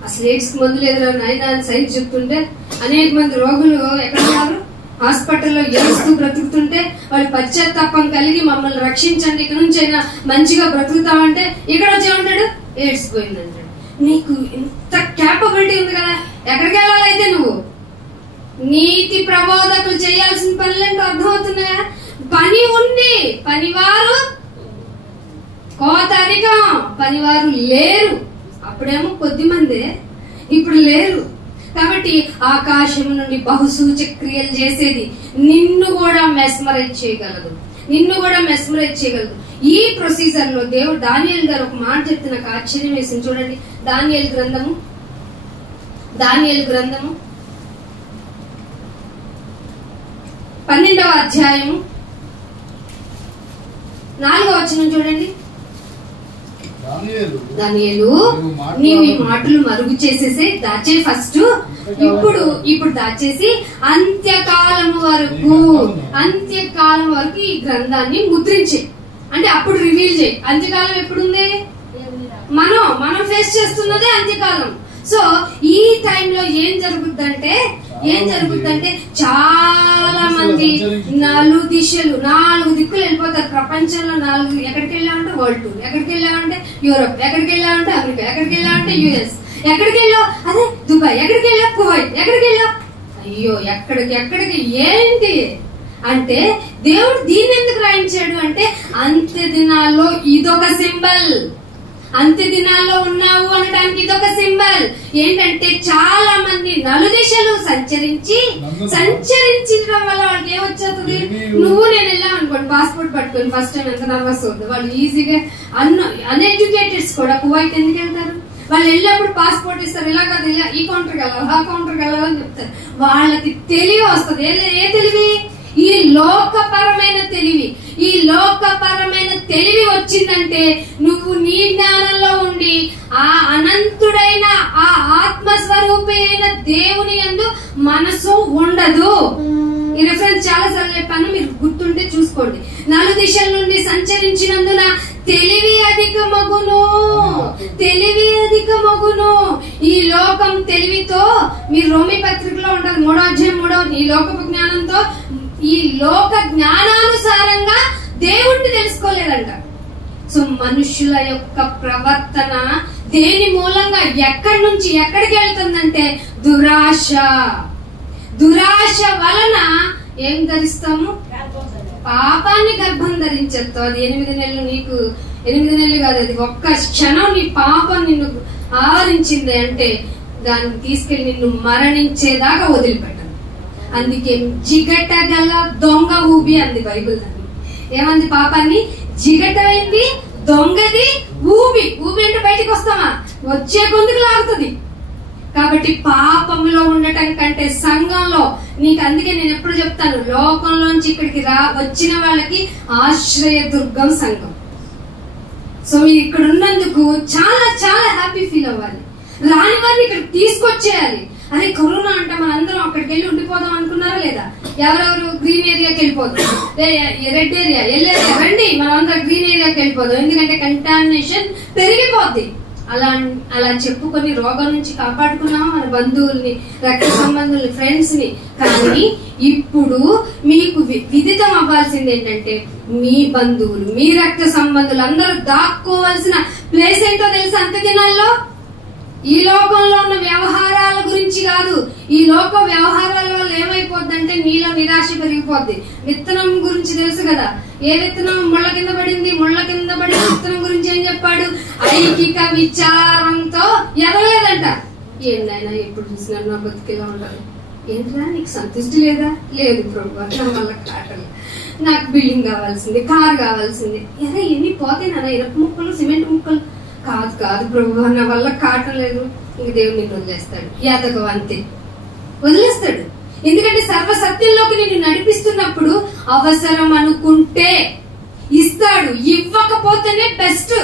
అసలు ఎయిడ్స్ కి మందు లేదురా నాయన అని సైన్స్ చెప్తుంటే అనేక మంది రోగులు ఎక్కడ ఉన్నారు? హాస్పిటల్లో ఏడుస్తూ బ్రతుకుతుంటే వాళ్ళు పశ్చాత్తాపం కలిగి మమ్మల్ని రక్షించండి, ఇక్కడ నుంచి అయినా మంచిగా బ్రతుకుతామంటే ఇక్కడ వచ్చే ఉంటాడు ఎయిడ్స్ పోయిందంటాడు. నీకు ఇంత క్యాపబిలిటీ ఉంది కదా, ఎక్కడికి వెళ్ళాలైతే నువ్వు? నీతి ప్రబోధకులు చేయాల్సిన పనులేంటో అర్థమవుతున్నాయా? పని ఉంది, పనివారు కోత అధికం, పనివారు లేరు. అప్పుడేమో కొద్ది మందే, ఇప్పుడు లేరు. కాబట్టి ఆకాశం నుండి బహుసూచక్రియలు చేసేది నిన్ను కూడా మెస్మరైజ్ చేయగలదు, నిన్ను కూడా మెస్మరైజ్ చేయగలదు. ఈ ప్రొసీజర్ లో దేవుడు దానియేలు గారు ఒక మాట చెప్తే నాకు ఆశ్చర్యం వేసింది. చూడండి, దానియేలు గ్రంథము 12వ అధ్యాయము 4వ వచనం చూడండి. దానియేలు నీవు ఈ మాటలు మరుగు చేసేసి దాచే ఫస్ట్, ఇప్పుడు దాచేసి అంత్యకాలం వరకు ఈ గ్రంథాన్ని ముద్రించే, అంటే అప్పుడు రివీల్ చేయి. అంత్యకాలం ఎప్పుడుంది? మనం ఫేస్ చేస్తున్నదే అంత్యకాలం. సో ఈ టైంలో ఏం జరుగుద్దంటే చాలా మంది 4 దిక్కులు వెళ్ళిపోతారు. ప్రపంచంలో 4 ఎక్కడికి వెళ్ళామంటే వరల్డ్ టూర్, ఎక్కడికి వెళ్ళామంటే యూరోప్, ఎక్కడికి వెళ్ళామంటే అమెరికా, ఎక్కడికి వెళ్ళామంటే యుఎస్, ఎక్కడికి వెళ్ళావు అదే దుబాయ్, ఎక్కడికి వెళ్ళావు కువైట్, ఎక్కడికి వెళ్ళావు అయ్యో ఎక్కడికి ఏంటి అంటే దేవుడు దీన్ని ఎందుకు రాయించాడు అంటే అంత్య దినాల్లో ఇదొక సింబల్. అంత్య దినాల్లో ఉన్నావు అనడానికి ఇదొక సింబల్. ఏంటంటే చాలా మంది నలుదిశలు సంచరించడం వల్ల వాళ్ళకి ఏమొచ్చేస్తుంది? నువ్వు నేను వెళ్ళాం అనుకోండి పాస్పోర్ట్ పట్టుకొని ఫస్ట్ టైం ఎంత నర్వస్ అవుతుంది. వాళ్ళు ఈజీగా అన్ఎడ్యుకేటెడ్స్ కూడా కువైట్ ఎందుకు వెళ్తారు? వాళ్ళు వెళ్ళినప్పుడు పాస్పోర్ట్ ఇస్తారు, ఇలా కాదు ఇలా ఈ కౌంటర్కి వెళ్ళాలి ఆ కౌంటర్కి వెళ్ళాలని చెప్తారు. వాళ్ళకి తెలివి వస్తుంది. ఏ తెలివి? ఈ లోకపరమైన తెలివి వచ్చిందంటే నువ్వు నీ జ్ఞానంలో ఉండి ఆ అనంతుడైన ఆ ఆత్మస్వరూపి అయిన దేవుని యందు మనసు ఉండదు. ఈ రెఫరెన్స్ చాలా సార్లు చెప్పాను, మీరు గుర్తుంటే చూసుకోండి. 4 దిశల నుండి సంచరించినందున తెలివి అధికమగును. ఈ లోకం తెలివితో, మీరు రోమి పత్రికలో ఉంటది 3వ అధ్యాయం 3వ, ఈ లోకపు జ్ఞానంతో, ఈ లోక జ్ఞానానుసారంగా దేవుణ్ణి తెలుసుకోలేదంట. సో మనుషుల యొక్క ప్రవర్తన దేని మూలంగా ఎక్కడి నుంచి ఎక్కడికి వెళ్తుందంటే దురాశ వలన ఏం ధరిస్తాము? పాపాన్ని గర్భం ధరించేస్తావు. అది 8 నెలలు, నీకు 8 నెలలు కాదు, అది ఒక్క క్షణం నీ పాపం నిన్ను ఆవరించింది అంటే దాన్ని తీసుకెళ్లి నిన్ను మరణించేదాకా వదిలిపెట్టను. అందుకే జిగట గల దొంగ ఊబి అంది బైబిల్. దాన్ని ఏమంది? పాపాన్ని జిగటైంది, దొంగది ఊబి. ఊబి అంటే బయటికి వస్తామా? వచ్చే గొంతుకు లాగుతుంది. కాబట్టి పాపంలో ఉండటం కంటే సంఘంలో నీకు, అందుకే నేను ఎప్పుడు చెప్తాను, లోకంలోంచి ఇక్కడికి వచ్చిన వాళ్ళకి ఆశ్రయ దుర్గం సంఘం. సో మీరు ఇక్కడ ఉన్నందుకు చాలా చాలా హ్యాపీ ఫీల్ అవ్వాలి. రాని వారిని ఇక్కడ తీసుకొచ్చేయాలి. అరే కరోనా అంటే మనందరం అక్కడికి వెళ్ళి ఉండిపోదాం అనుకున్నారా లేదా? ఎవరెవరు గ్రీన్ ఏరియాకి వెళ్ళిపోతాం, రెడ్ ఏరియా, ఎల్లో ఏరియా, రండి మనందరం గ్రీన్ ఏరియాకి వెళ్ళిపోదాం. ఎందుకంటే కంటామినేషన్ పెరిగిపోద్ది. అలా చెప్పుకొని రోగం నుంచి కాపాడుకున్నాం మన బంధువుల్ని, రక్త సంబంధుల్ని, ఫ్రెండ్స్ ని. కానీ ఇప్పుడు మీకు విదితం అవ్వాల్సింది ఏంటంటే, మీ బంధువులు, మీ రక్త సంబంధులు అందరూ దాక్కోవాల్సిన ప్లేస్ ఏంటో తెలుసా? అంత్య దినాల్లో ఈ లోకంలో ఉన్న వ్యవహారాల గురించి కాదు. ఈ లోక వ్యవహారాల వల్ల ఏమైపోద్దంటే నీలో నిరాశ పెరిగిపోద్ది. విత్తనం గురించి తెలుసు కదా, ఏ విత్తనం ముళ్ళ కింద పడింది, ముళ్ళ కింద పడిన విత్తనం గురించి ఏం చెప్పాడు? ఐకిక విచారంతో ఎదగలేదంట. ఏంటైనా ఎప్పుడు చూసినా నా బతికిలా ఉంటారు. ఏంట్రా నీకు సంతృష్టి లేదా? లేదు ప్రభు, నా వల్ల కాటలు, నాకు బిల్డింగ్ కావాల్సింది, కారు కావాల్సింది. ఎలా ఎన్ని పోతేనా? ఇరప ముక్కలు, సిమెంట్ ముక్కలు కాదు ప్రభు, నా వల్ల కాటం లేదు. ఇంక దేవుడు నిన్ను వదిలేస్తాడు. యాతకు అంతే వదిలేస్తాడు. ఎందుకంటే సర్వసత్యంలోకి నిన్ను నడిపిస్తున్నప్పుడు అవసరం అనుకుంటే ఇస్తాడు, ఇవ్వకపోతేనే బెస్ట్.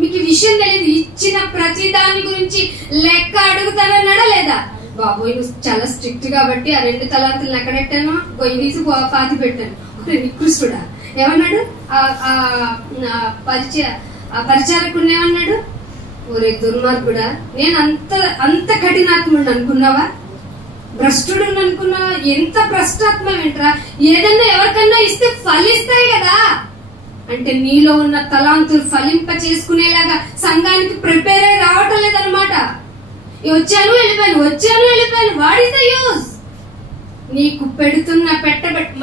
మీకు విషయం తెలియదు, ఇచ్చిన ప్రతి దాని గురించి లెక్క అడుగుతానన్నాడా లేదా? బాబోయ్ నువ్వు చాలా స్ట్రిక్ట్ కాబట్టి ఆ 2 తలాంతులను ఎక్కడెట్టాను, గొయ్యి తీసి పాతి పెట్టాను. నికృష్టుడా ఏమన్నాడు? పరిచారకుడిని ఏమన్నాడు? ఒరే దుర్మార్గుడా, నేను అంత కఠినాత్ముడు అనుకున్నావా? భ్రష్టుడు అనుకున్నావా? ఎంత భ్రష్టాత్మ ఏంట్రా? ఏదన్నా ఎవరికన్నా ఇస్తే ఫలిస్తాయి కదా. అంటే నీలో ఉన్న తలాంతులు ఫలింప చేసుకునేలాగా సంఘానికి ప్రిపేర్ అయి రావటం లేదనమాట. వచ్చాను వెళ్ళిపోయాను, వాట్ ఈస్ ద యూజ్? నీకు పెడుతున్న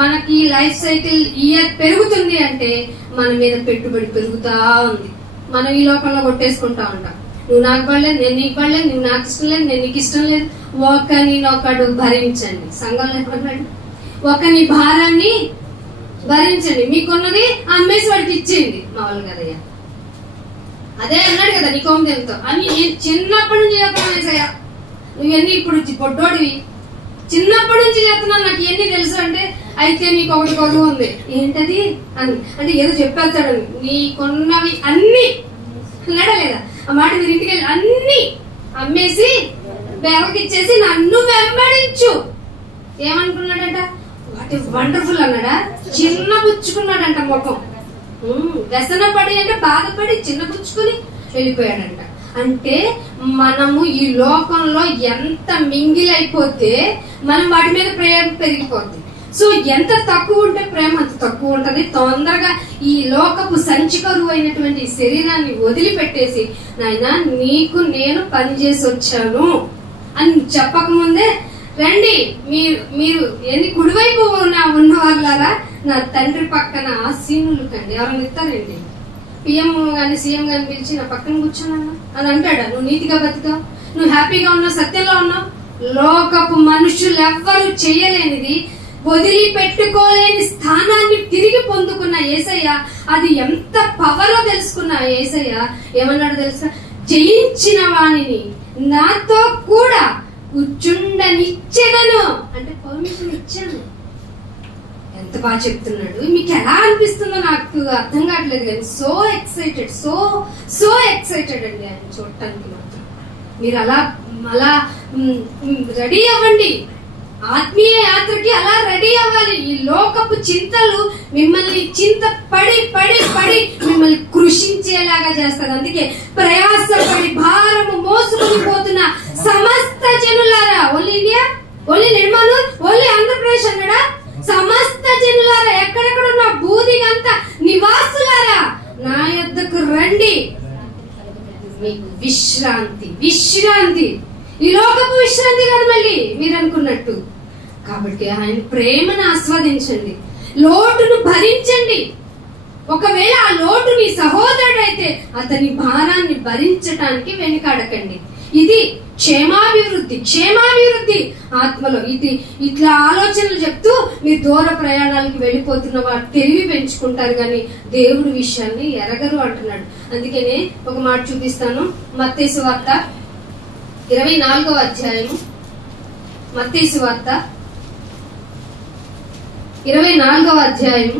మనకి లైఫ్ సైకిల్ ఇయర్ పెరుగుతుంది అంటే మన మీద పెట్టుబడి పెరుగుతా ఉంది. మనం ఈ లోకంలో కొట్టేసుకుంటా ఉంటాం. నువ్వు నాకు పడలేదు, నేను నీకు పడలేదు, నువ్వు నాకు ఇష్టం లేదు, నేను నీకు ఇష్టం లేదు. ఒకరినొకడు భరించండి. సంఘంలో ఏమన్నాడు? ఒకని భారాన్ని భరించండి, మీకున్నది అమ్మేసి వాడికి ఇచ్చేయండి. మామూలు కదయ్యా, అదే అన్నాడు కదా నికోదేముతో అని. నేను చిన్నప్పటి నుంచి చెప్తాను, నువ్వన్నీ ఇప్పుడు పొట్టోడివి, చిన్నప్పటి నుంచి చెప్తున్నాను, నాకు ఎన్ని తెలుసు అంటే, అయితే నీకు ఒకటి కొడుకు ఉంది. ఏంటది అని అంటే ఏదో చెప్పేస్తాడు. నీకున్నవి అన్ని అన్నాడా లేదా? ఆ మాట మీరు ఇంటికి వెళ్ళి అన్ని అమ్మేసి బేవకి ఇచ్చేసి నన్ను వెంబడించు. ఏమనుకున్నాడంట? వాట్ ఈస్ వండర్ఫుల్ అన్నాడా? చిన్న పుచ్చుకున్నాడంట ముఖం. వ్యసనపడి అంటే బాధపడి చిన్న పుచ్చుకుని వెళ్ళిపోయాడంట. అంటే మనము ఈ లోకంలో ఎంత మింగిలైపోతే మనం వాటి మీద ప్రేమ పెరిగిపోద్ది. సో ఎంత తక్కువ ఉంటే ప్రేమ అంత తక్కువ ఉంటది. తొందరగా ఈ లోకపు సంచికరువు అయినటువంటి శరీరాన్ని వదిలిపెట్టేసి, నాయనా నీకు నేను పనిచేసి వచ్చాను అని చెప్పకముందే, రండి మీరు ఎన్ని కుడివైపు ఉన్న వాళ్ళారా, నా తండ్రి పక్కన ఆసీనులు కండి. ఎవరైనా ఇస్తారండి? పిఎం గాని సీఎం గాని పిలిచి నా పక్కన కూర్చోనన్నా అని అంటాడా? నువ్వు నీతిగా బతికావు, నువ్వు హ్యాపీగా ఉన్నావు, సత్యంలో ఉన్నావు. లోకపు మనుషులు ఎవ్వరూ చేయలేనిది, వదిలిపెట్టుకోలేని స్థానాన్ని తిరిగి పొందుకున్న యేసయ్య, అది ఎంత పవరో తెలుసుకున్న యేసయ్య ఏమన్నాడు తెలుసా? జయించిన వాణిని నాతో కూడా కూర్చుండనిచ్చెదను అంటే పర్మిషన్ ఇచ్చాను. ఎంత బాగా చెప్తున్నాడు. మీకు ఎలా అనిపిస్తుందో నాకు అర్థం కావట్లేదు, కానీ సో ఎక్సైటెడ్ అండి ఆయన చూడటానికి మాత్రం. మీరు అలా రెడీ అవ్వండి, ఆత్మీయ యాత్రకి అలా రెడీ అవ్వాలి. ఈ లోకపు చింతలు మిమ్మల్ని చింత పడి పడి పడి మిమ్మల్ని కృషించేలాగా చేస్తారు. అందుకే ప్రయాసపడి భారము మోసుకుని పోతున్న సమస్త జనులారా, only India, only Nirmal, only Andhra Pradesh అన్నాడా? సమస్త జనులారా, ఎక్కడెక్కడ ఉన్న భూదిగంత నివాసులారా నా యొద్దకు రండి, మీకు విశ్రాంతి. ఈ లోకపు విశ్రాంతి కాదు మళ్ళీ మీరు అనుకున్నట్టు. కాబట్టి ఆయన ప్రేమను ఆస్వాదించండి. లోటును భరించండి. ఒకవేళ ఆ లోటు నీ సహోదరుడైతే అతని భారాన్ని భరించటానికి వెనుకాడకండి. ఇది క్షేమాభివృద్ధి ఆత్మలో. ఇది ఇట్లా ఆలోచనలు చెప్తూ మీరు దూర ప్రయాణాలకు వెళ్ళిపోతున్న వారు తెలివి పెంచుకుంటారు కానీ దేవుడి విషయాన్ని ఎరగరు అంటున్నాడు. అందుకనే ఒక మాట చూపిస్తాను. మత్తయి సువార్త 24వ అధ్యాయము. మత్తయి సువార్త 24వ అధ్యాయము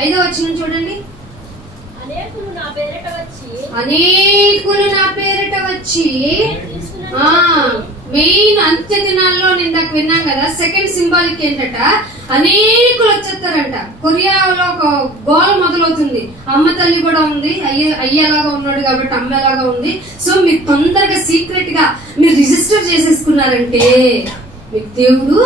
5వ వచనం చూడండి. అనేకులు నా పేరిట వచ్చి మెయిన్ అంత్య దినాల్లో నిందాక విన్నాం కదా. సెకండ్ సింబాలిక్ ఏంటట, అనేకులు వచ్చేస్తారంట. కొరియాలో ఒక గోల మొదలవుతుంది. అమ్మ తల్లి కూడా ఉంది, అయ్యేలాగా ఉన్నాడు కాబట్టి అమ్మలాగా ఉంది. సో మీరు తొందరగా సీక్రెట్ గా మీరు రిజిస్టర్ చేసేసుకున్నారంటే మీకు దేవుడు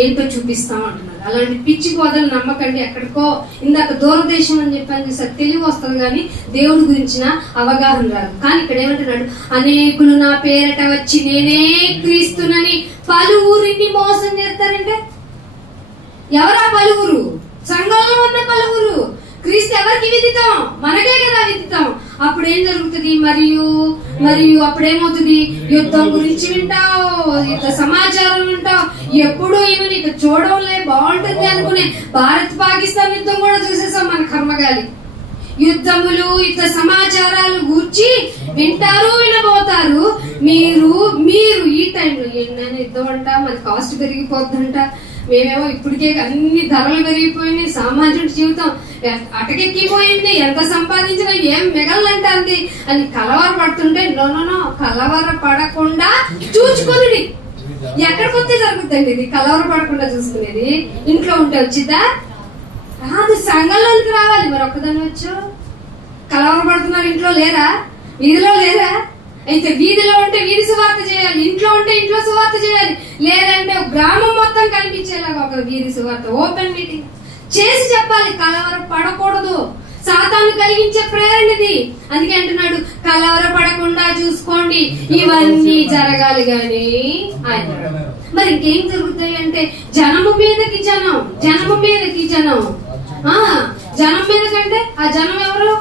ఏంటో చూపిస్తాం అంటున్నారు. అలాంటి పిచ్చి బోధలు నమ్మకండి. ఎక్కడికో ఇందాక దూరదేశం అని చెప్పాను సార్, తెలివి వస్తుంది కానీ దేవుడి గురించిన అవగాహన రాదు. కానీ ఇక్కడ ఏమంటున్నాడు, అనేకులు నా పేరట వచ్చి నేనే క్రీస్తునని పలువురిని మోసం చేస్తారంటే ఎవరా పలువురు? సంఘంలో ఉన్న పలువురు. క్రీస్తు ఎవరికి విదితం? మనకే కదా విదితం. అప్పుడు ఏం జరుగుతుంది? మరియు అప్పుడేమవుతుంది? యుద్ధం గురించి వింటావు, యుద్ధ సమాచారం వింటావు. ఎప్పుడు ఈయన నీకు చూడడంలే బాగుంటుంది అనుకునే భారత్ పాకిస్తాన్ యుద్ధం కూడా చూసేసాం మన కర్మగాలి. యుద్ధములు, యుద్ధ సమాచారాలు గూర్చి వింటారు, వినబోతారు. మీరు ఈ టైంలో ఏంటనే యుద్ధం అంట, మన కాస్ట్ పెరిగిపోద్దంట, మేమేమో ఇప్పటికే అన్ని ధరలు పెరిగిపోయినాయి, సామాన్యుడి జీవితం అటకెక్కిపోయింది, ఎంత సంపాదించినా ఏం మిగలంటుంది అని కలవర పడుతుంటే నో కలవర పడకుండా చూసుకుని ఎక్కడికి వస్తే జరుగుతుంది. ఇది కలవర పడకుండా చూసుకునేది ఇంట్లో ఉంటే వచ్చిద్దా? కాదు, సంఘంలోకి రావాలి. మరి ఒక్కదాన్ని వచ్చు కలవర పడుతున్నారు. ఇంట్లో లేరా? వీధిలో లేరా? అయితే వీధిలో ఉంటే వీధి సువార్త చేయాలి, ఇంట్లో ఉంటే ఇంట్లో సువార్త చేయాలి. లేదంటే గ్రామం మొత్తం కనిపించేలాగా ఒక వీధి సువార్త ఓపెన్ మీటింగ్ చేసి చెప్పాలి. కలవర పడకూడదు. సాతాను కలిగించే ప్రేరణది. అందుకే అంటున్నాడు కలవర పడకుండా చూసుకోండి, ఇవన్నీ జరగాలి గాని ఆయన. మరి ఇంకేం జరుగుతాయి అంటే జనము మీదకి జనం. జనం మీద కంటే ఆ జనం ఎవరు?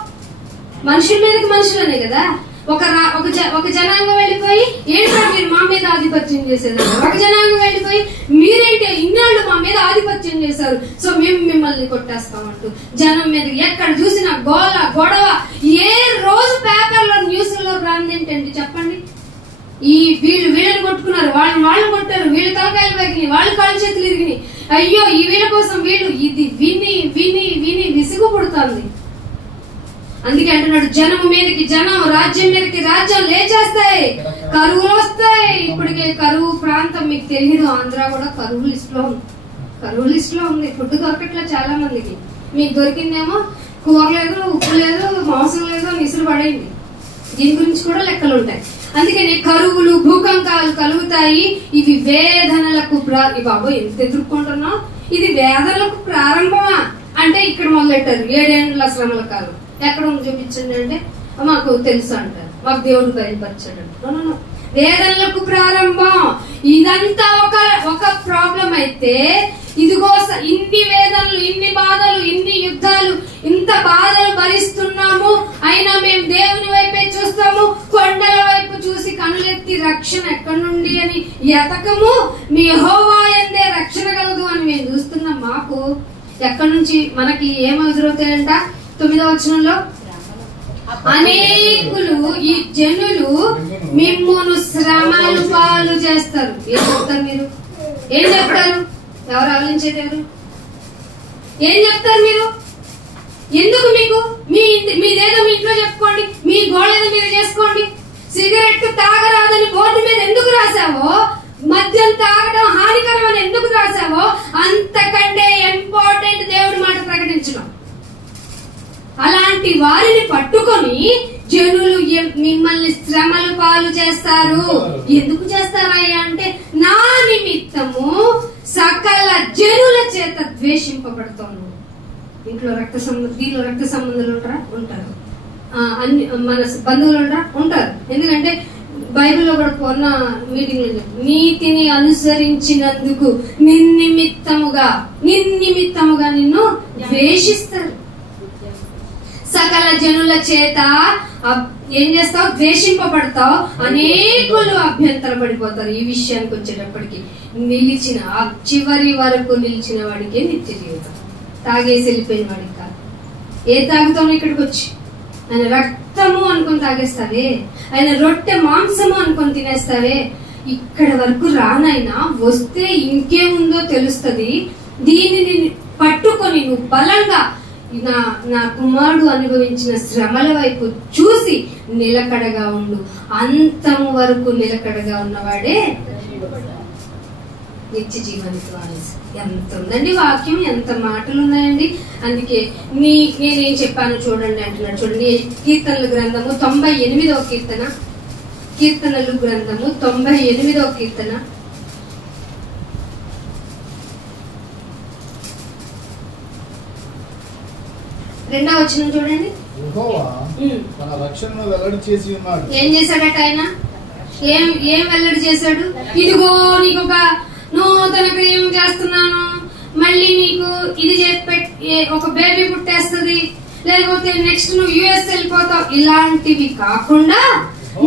మనుషుల మీదకి మనుషులనే కదా. ఒక జనాంగం వెళ్ళిపోయి ఏంటో మీరు మా మీద ఆధిపత్యం చేసేది. ఒక జనాంగం వెళ్ళిపోయి మీరేంటి ఇన్నాళ్ళు మా మీద ఆధిపత్యం చేశారు, సో మేము మిమ్మల్ని కొట్టేస్తామంటూ జనం మీద ఎక్కడ చూసినా గోల గొడవ. ఏ రోజు పేపర్లో న్యూస్లో రాందేంటండి చెప్పండి? వీళ్ళని కొట్టుకున్నారు, వాళ్ళు కొట్టారు, వీళ్ళు తలకాయలు పెరిగినాయి, వాళ్ళు కాళ్ళు చేతులు ఇరిగినాయి. అయ్యో ఈ వీళ్ళ కోసం వీళ్ళు. ఇది విని విని విని విసుగు పుడుతుంది. అందుకే అంటున్నాడు జనము మీదకి జనం, రాజ్యం మీదకి రాజ్యం లేచేస్తాయి, కరువులు వస్తాయి. ఇప్పటికే కరువు ప్రాంతం మీకు తెలియదు, ఆంధ్ర కూడా కరువు లిస్ట్ లో ఉంది. ఫుడ్ దొరకట్లేదు చాలా మందికి. మీకు దొరికిందేమో కూర లేదు, ఉప్పు లేదు, మాంసం లేదు, నిసులు పడైంది. దీని గురించి కూడా లెక్కలు ఉంటాయి. అందుకని కరువులు, భూకంపాలు కలుగుతాయి. ఇవి వేదనలకు బాబు ఎంత ఎదుర్కొంటున్నావు? ఇది వేదనలకు ప్రారంభమా అంటే ఇక్కడ మొదలెట్టారు 7 ఏళ్ల శ్రమల కాలం. ఎక్కడ చూపించండి అంటే మాకు తెలుసు అంటారు, మాకు దేవుడు బయలుపరిచాడు. వేదనలకు ప్రారంభం. ఇదంతా ఒక ప్రాబ్లం అయితే ఇదిగో ఇన్ని వేదనలు, ఇన్ని బాధలు, ఇన్ని యుద్ధాలు, ఇంత బాధలు భరిస్తున్నాము, అయినా మేము దేవుని వైపే చూస్తాము. కొండల వైపు చూసి కనులెత్తి రక్షణ ఎక్కడి నుండి అని ఎతకము. మీ యెహోవా యందే రక్షణ కలదు అని మేము చూస్తున్నాం. మాకు ఎక్కడి నుంచి మనకి ఏం ఎదురవుతాయంట? 9వ వచనంలో అనేకులు ఈ జనులు మిమ్మును శ్రమలు పాలు చేస్తారు. ఏం చెప్తారు మీరు? ఏం చెప్తారు? ఎవరు ఆలోచించేది ఎవరు? ఏం చెప్తారు మీరు? ఎందుకు మీకు మీదేదో మీ ఇంట్లో చెప్పుకోండి, మీ గోళేదో మీరు చేసుకోండి. సిగరెట్ తాగరాదని బోర్డు మీద ఎందుకు రాసావో, మద్యం తాగడం హానికరం అని ఎందుకు రాసావో, అంతకంటే ఇంపార్టెంట్ దేవుడి మాట ప్రకటించడం. అలాంటి వారిని పట్టుకొని జనులు మిమ్మల్ని శ్రమలు పాలు చేస్తారు. ఎందుకు చేస్తారయ్యా అంటే నా నిమిత్తము సకల జనుల చేత ద్వేషింపబడతాను. దీంట్లో రక్త సంబంధాలు ఉంటారా? ఉంటారు. అన్ని మన బంధువులు ఉంటారా? ఉంటారు. ఎందుకంటే బైబిల్లో కూడా పూర్ణ మీటింగ్ లో నీతిని అనుసరించినందుకు నిన్నిమిత్తముగా నిన్ను ద్వేషిస్తారు. సకల జనుల చేత ఏం చేస్తావు? ద్వేషింపబడతావు. అనేకులు అభ్యంతర పడిపోతారు. ఈ విషయానికి వచ్చేటప్పటికి నిలిచిన చివరి వరకు నిలిచిన వాడికి నిత్య జీవితం. తాగేసి వెళ్ళిపోయిన వాడికి కాదు. ఏ తాగుతావు? ఇక్కడికి వచ్చి ఆయన రక్తము అనుకుని తాగేస్తావే, ఆయన రొట్టె మాంసము అనుకుని తినేస్తావే. ఇక్కడ వరకు రానైనా వస్తే ఇంకేముందో తెలుస్తుంది. దీనిని పట్టుకొని నువ్వు బలంగా నా కుమారుడు అనుభవించిన శ్రమల వైపు చూసి నిలకడగా ఉండు. అంతము వరకు నిలకడగా ఉన్నవాడే నిత్య జీవానికి వారసు. ఎంత ఉందండి వాక్యం, ఎంత మాటలు ఉన్నాయండి. అందుకే నేనేం చెప్పాను చూడండి అంటున్నాడు. చూడండి, కీర్తనల గ్రంథము 98వ కీర్తన, కీర్తనలు గ్రంథము 98వ కీర్తన 2వ వచనం చూడండి. యెహోవా తన రక్షణను వెల్లడి చేసి ఉన్నాడు. ఏం చేశాడట ఆయన? ఏం వెల్లడి చేశాడు? ఇదిగో నీకు ఒక నూతన క్రియం చేస్తున్నాను, మళ్ళీ నీకు ఇది ఒక బేబీ పుట్టేస్తుంది, లేకపోతే నెక్స్ట్ నువ్వు యుఎస్ వెళ్ళిపోతావు. ఇలాంటివి కాకుండా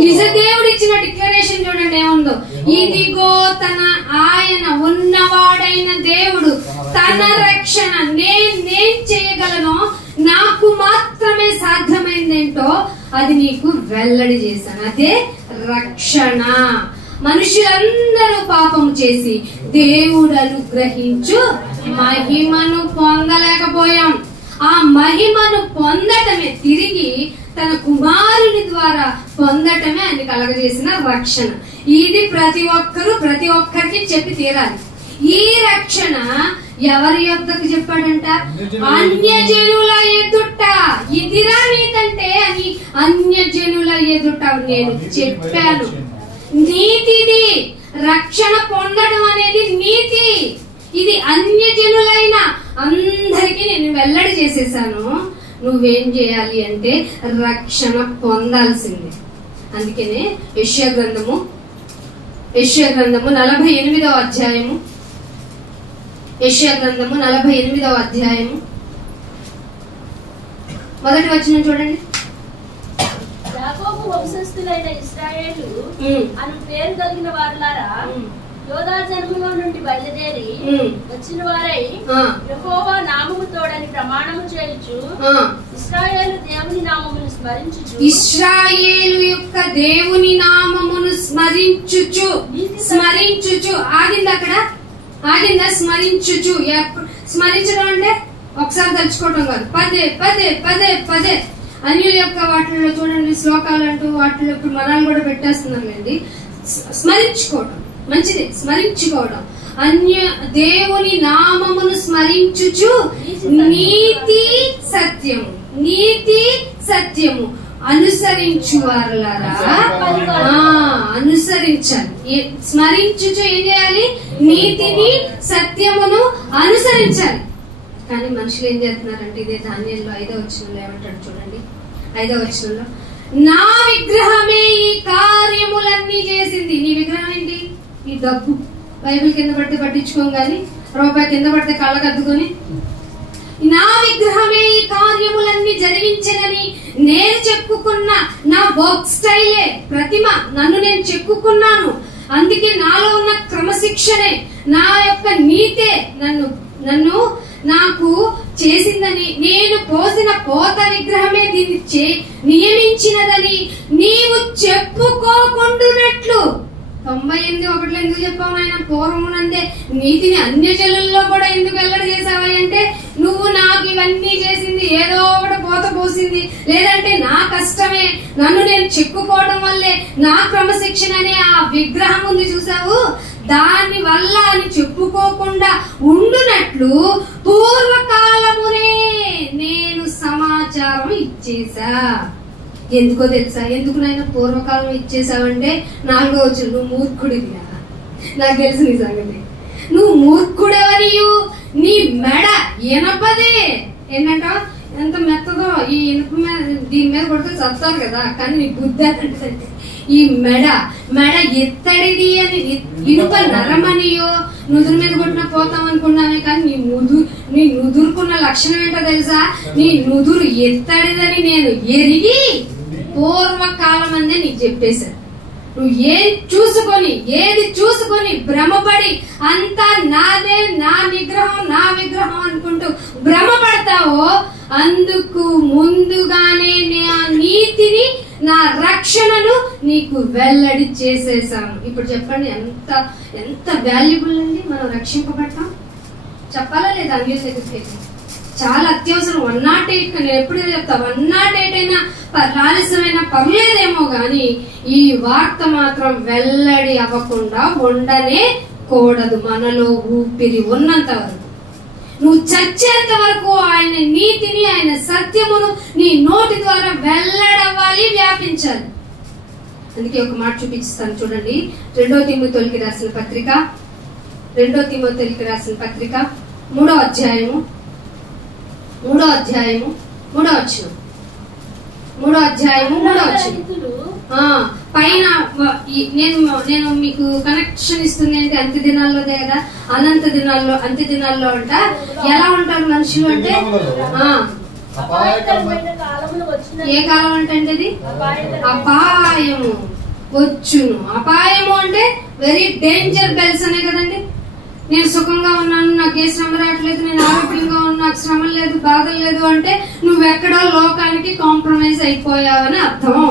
నిజ దేవుడు ఇచ్చిన డిక్లరేషన్ చూడండి ఏముందో. ఇదిగో ఆయన ఉన్నవాడైన దేవుడు తన రక్షణ నేను చేయగలను, నాకు మాత్రమే సాధ్యమైందేంటో అది నీకు వెల్లడి చేశాను. అదే రక్షణ. మనుషులందరూ పాపం చేసి దేవుడు అనుగ్రహించు మహిమను పొందలేకపోయాం. ఆ మహిమను పొందటమే, తిరిగి తన కుమారుని ద్వారా పొందటమే ఆయన కలగజేసిన రక్షణ. ఇది ప్రతి ఒక్కరికి చెప్పి తీరాలి. ఈ రక్షణ ఎవరి యొద్దకు చెప్పాడంట? అన్యజనుల ఎదుట. ఇదిరా నీతంటే అని అన్యజనుల ఎదుట నేను చెప్పాను. నీతిది రక్షణ పొందడం అనేది నీతి. ఇది అన్యజనులైన అందరికీ నేను వెల్లడి చేసేసాను. నువ్వేం చేయాలి అంటే రక్షణ పొందాల్సిందే. అందుకనే యెషయా గ్రంథము 48వ అధ్యాయము, యెషయా గ్రంథము 48వ అధ్యాయము 1వ వచనం చూడండి. యాకోబు వంశస్థులైన ఇశ్రాయేలు అను పేరు కలిగిన వారులారా, యోధా జన్మలో నుండి బయలుదేరి వచ్చిన వారై యెహోవా నామము తోడని ప్రమాణము చేయుచు ఇశ్రాయేలు దేవుని నామమును యొక్క దేవుని నామమును స్మరించుచు. ఆగిందా? స్మరించడం అంటే ఒకసారి తలుచుకోవడం కాదు, పదే అన్యుల యొక్క వాటిల్లో చూడండి శ్లోకాలు అంటూ వాటిలో ఇప్పుడు మనాలు కూడా పెట్టేస్తున్నాండి. స్మరించుకోవడం మంచిది. స్మరించుకోవడం, దేవుని నామమును స్మరించుచు నీతి సత్యము అనుసరించు వారులారా. అనుసరించాలి. స్మరించుచు ఏం చేయాలి? నీతిని సత్యమును అనుసరించాలి. కానీ మనుషులు ఏం చేస్తున్నారంటే, ఇదే ధాన్యంలో 5వ వచనంలో ఏమంటాడు చూడండి. 5వ వచనంలో, నా విగ్రహమే ఈ కార్యములన్నీ చేసింది. నీ విగ్రహం ఏంటి? ఈ డబ్బు. బైబిల్ కింద పడితే పట్టించుకోం గాని, రూపాయి కింద పడితే కళ్ళకద్దుకొని నా విగ్రహమే ఈ కార్యములన్నీ జరిగించనని నేను చెప్పుకున్న నా వర్క్ స్టైలే, ప్రతిమ, నన్ను నేను చెప్పుకున్నాను. అందుకే నాలో ఉన్న క్రమశిక్షణే, నా యొక్క నీతే నన్ను నాకు చేసిందని, నేను పోసిన పోత విగ్రహమే దీన్ని నియమించినదని నీవు చెప్పుకోకుండునట్లు. 98:1 ఎందుకు చెప్పావు ఆయన? పూర్వమునందే నీతిని అన్యజనుల్లో కూడా ఎందుకు వెల్లడి చేసావా అంటే, నువ్వు నాకు ఇవన్నీ చేసింది ఏదో ఒకటి పోత పోసింది, లేదంటే నా కష్టమే, నన్ను నేను చెక్కుకోవడం వల్లే, నా క్రమశిక్షణనే ఆ విగ్రహం ఉంది చూసావు, దాని వల్ల అని చెప్పుకోకుండా ఉండునట్లు పూర్వకాలమునే నేను సమాచారం ఇచ్చేసా. ఎందుకో తెలుసా? ఎందుకు నాయన పూర్వకాలం ఇచ్చేసావంటే 4వ వచనం, నువ్వు మూర్ఖుడివిరా. నాకు తెలుసు నీ సంగతి. నువ్వు మూర్ఖుడవనియు నీ మెడ ఎనపదే. ఏంటంట? ఎంత మెత్తదో, ఈ ఇనుప మీద దీని మీద కొడితే చస్తారు కదా, కానీ నీ బుద్ధి అంటే ఈ మెడ ఎత్తడిది అని ఇనుప నరమనియో నుదురు మీద కొట్టిన పోతాం అనుకున్నామే, కానీ నీ నుదురుకున్న లక్షణం ఏంటో తెలుసా? నీ నుదురు ఎత్తడిదని నేను ఎరిగి పూర్వకాలం అందే నీకు చెప్పేశాను. నువ్వు ఏది చూసుకొని భ్రమపడి అంతా నాదే, నా విగ్రహం అనుకుంటూ భ్రమపడతావో అందుకు ముందుగానే నా నీతిని, నా రక్షణను నీకు వెల్లడి చేసేసాను. ఇప్పుడు చెప్పండి, ఎంత వాల్యుబుల్ అండి మనం రక్షింపబడతాం. చెప్పాలా లేదా? అన్యుల దగ్గరికి చాలా అత్యవసరం. 108 నేను ఎప్పుడైనా చెప్తా, 108 అయినా ఆలస్యమైనా పర్లేదేమో గాని ఈ వార్త మాత్రం వెల్లడి అవ్వకుండా ఉండనే కూడదు. మనలో ఊపిరి ఉన్నంత వరకు, నువ్వు చచ్చేంత వరకు ఆయన నీతిని, ఆయన సత్యమును నీ నోటి ద్వారా వెల్లడవ్వాలి, వ్యాపించాలి. అందుకే ఒక మాట చూపిస్తాను చూడండి. 2 తిమోతేయుకి రాసిన పత్రిక 3వ అధ్యాయము 3వ పైన నేను మీకు కనెక్షన్ ఇస్తుంది అంటే అంత్య దినాల్లోదే కదా. అంత్య దినాల్లో అంట ఎలా ఉంటారు మనుషులు అంటే, ఏ కాలం అంటే అది అపాయము వచ్చును. అపాయము అంటే వెరీ డేంజర్ బెల్స్ అనే కదండి. నేను సుఖంగా ఉన్నాను, నాకు ఏ శ్రమ రావట్లేదు, నేను ఆరోగ్యంగా ఉన్నా, నాకు శ్రమ లేదు, బాధలు లేదు అంటే నువ్వెక్కడో లోకానికి కాంప్రమైజ్ అయిపోయావని అర్థం.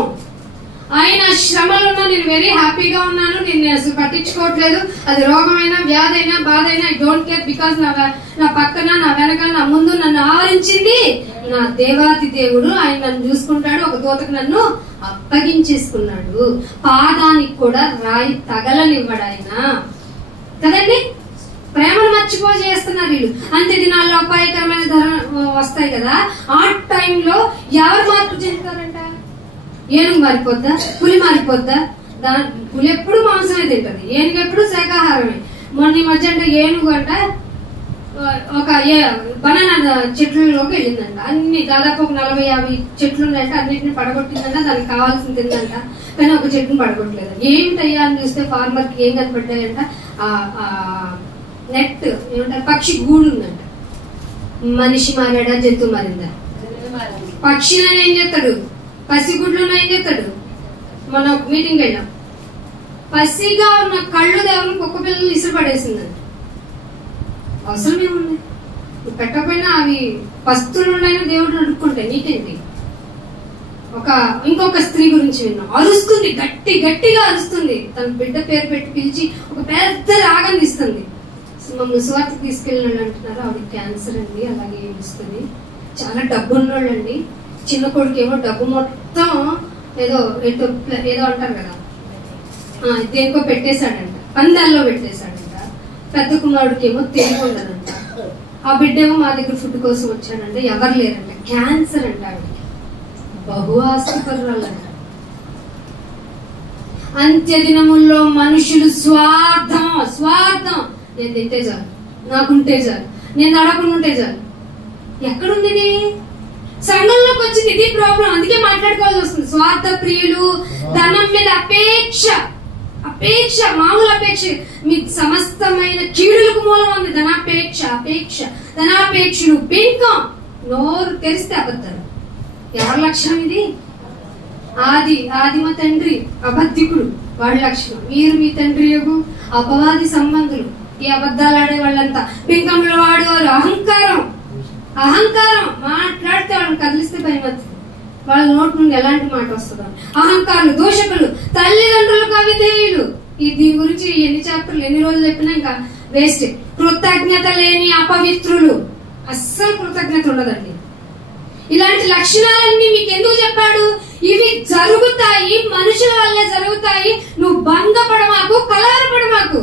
ఆయన శ్రమలున్నా నేను వెరీ హ్యాపీగా ఉన్నాను, నేను అసలు పట్టించుకోవట్లేదు, అది రోగమైనా, వ్యాధైనా, బాధ అయినా ఐ డోంట్ కేర్, బికాస్ నా పక్కన, నా వెనక, నా ముందు నన్ను ఆవరించింది నా దేవాది దేవుడు. ఆయన నన్ను చూసుకుంటాడు. ఒక దూతకు నన్ను అప్పగించేసుకున్నాడు. పాదానికి కూడా రాయి తగలనివ్వడు ఆయన కదండి. ప్రేమను మర్చిపోజేస్తున్నారు వీళ్ళు. అంత్య దినాల్లో అపాయకరమైన ధర వస్తాయి కదా, ఆ టైంలో ఎవరు మార్పు చెందుతారంట? ఏనుగు మారిపోద్దా? పులి మారిపోద్దా? పులి ఎప్పుడు మాంసమే తింటది, ఏనుగు ఎప్పుడు శాకాహారమే. మొన్న ఈ మధ్య అంటే ఏనుగు అంట ఒక బనానా చెట్లలోకి వెళ్ళిందంట. అన్ని దాదాపు ఒక 40-50 చెట్లు ఉన్నాయంట. అన్నింటిని పడగొట్టిందంట, దానికి కావాల్సింది తిందంట. కానీ ఒక చెట్టును పడగొట్టలేదు. ఏమిటయ్యా అని చూస్తే ఫార్మర్ కి ఏం కనపడ్డాయంట? నెట్ ఏమంటారు, పక్షి గూడు ఉందంట. మనిషి మారాడా, జంతువు మారిందా? పక్షిని ఏం చేస్తాడు? పసిగుడ్లు ఏం చేస్తాడు? మనం ఒక మీటింగ్ వెళ్ళాం, పసిగా ఉన్న కళ్ళు దేవుని కుక్క పిల్లలు ఇసుపడేసిందంట. అవసరం ఏముంది? నువ్వు పెట్టకపోయినా అవి పస్తులుండైనా దేవుడు అడుక్కుంటాయి, నీకేంటి? ఇంకొక స్త్రీ గురించి విన్నాం. అరుస్తుంది, గట్టిగా అరుస్తుంది. తన బిడ్డ పేరు పెట్టి పిలిచి ఒక పెద్ద రాగం తీస్తుంది. మమ్మల్ని సువార్తకి తీసుకెళ్ళినాడు అంటున్నారు. ఆవిడ క్యాన్సర్ అండి, అలాగే ఏమిస్తుంది. చాలా డబ్బు ఉన్నోళ్ళండి. చిన్న కొడుకేమో డబ్బు మొత్తం ఏదో అంటారు కదా, దేనికో పెట్టేశాడంట, పందాల్లో పెట్టేశాడంట. పెద్ద కుమారుడికేమో తెలివి ఉండదంట. ఆ బిడ్డేమో మా దగ్గర ఫుడ్ కోసం వచ్చాడంటే ఎవరు లేరంట. క్యాన్సర్ అంట. ఆవిడకి బహు ఆస్తిపరురాలంట. అంత్య దినముల్లో మనుషులు స్వార్థం. నేను తింటే చాలు, నాకుంటే చాలు, నేను నడకుండా ఉంటే చాలు. ఎక్కడుంది ఇది? సంఘంలోకి వచ్చింది. ఇది ప్రాబ్లం. అందుకే మాట్లాడుకోవాల్సి వస్తుంది. స్వార్థ ప్రియులు, ధనం మీద అపేక్ష, మామూలు అపేక్ష, మీ సమస్తమైన కీడులకు మూలం ఉంది ధనాపేక్షలు, పెంకం. నోరు తెరిస్తే అబద్ధాలు. ఎవరి లక్షణం ఇది? ఆదిమ తండ్రి అబద్ధికుడు, వాళ్ళ లక్షణం. మీరు మీ తండ్రి యొక్క అపవాది సంబంధులు. ఈ అబద్ధాలు ఆడే వాళ్ళంతా పెంకంలో వాడేవారు. అహంకారం మాట్లాడితే వాళ్ళని కదిలిస్తే భయమవుతుంది. వాళ్ళ నోటి నుండి ఎలాంటి మాట వస్తుందో. అహంకారులు, దోషకులు, తల్లిదండ్రులకు అవిధేయులు. దీని గురించి ఎన్ని చాప్టర్లు ఎన్ని రోజులు చెప్పినా ఇంకా వేస్ట్. కృతజ్ఞత లేని అపవిత్రులు. అస్సలు కృతజ్ఞత ఉండదండి. ఇలాంటి లక్షణాలన్నీ మీకు ఎందుకు చెప్పాడు? ఇవి జరుగుతాయి, మనుషుల వల్లే జరుగుతాయి. నువ్వు భంగపడమాకు, కలవరపడమాకు.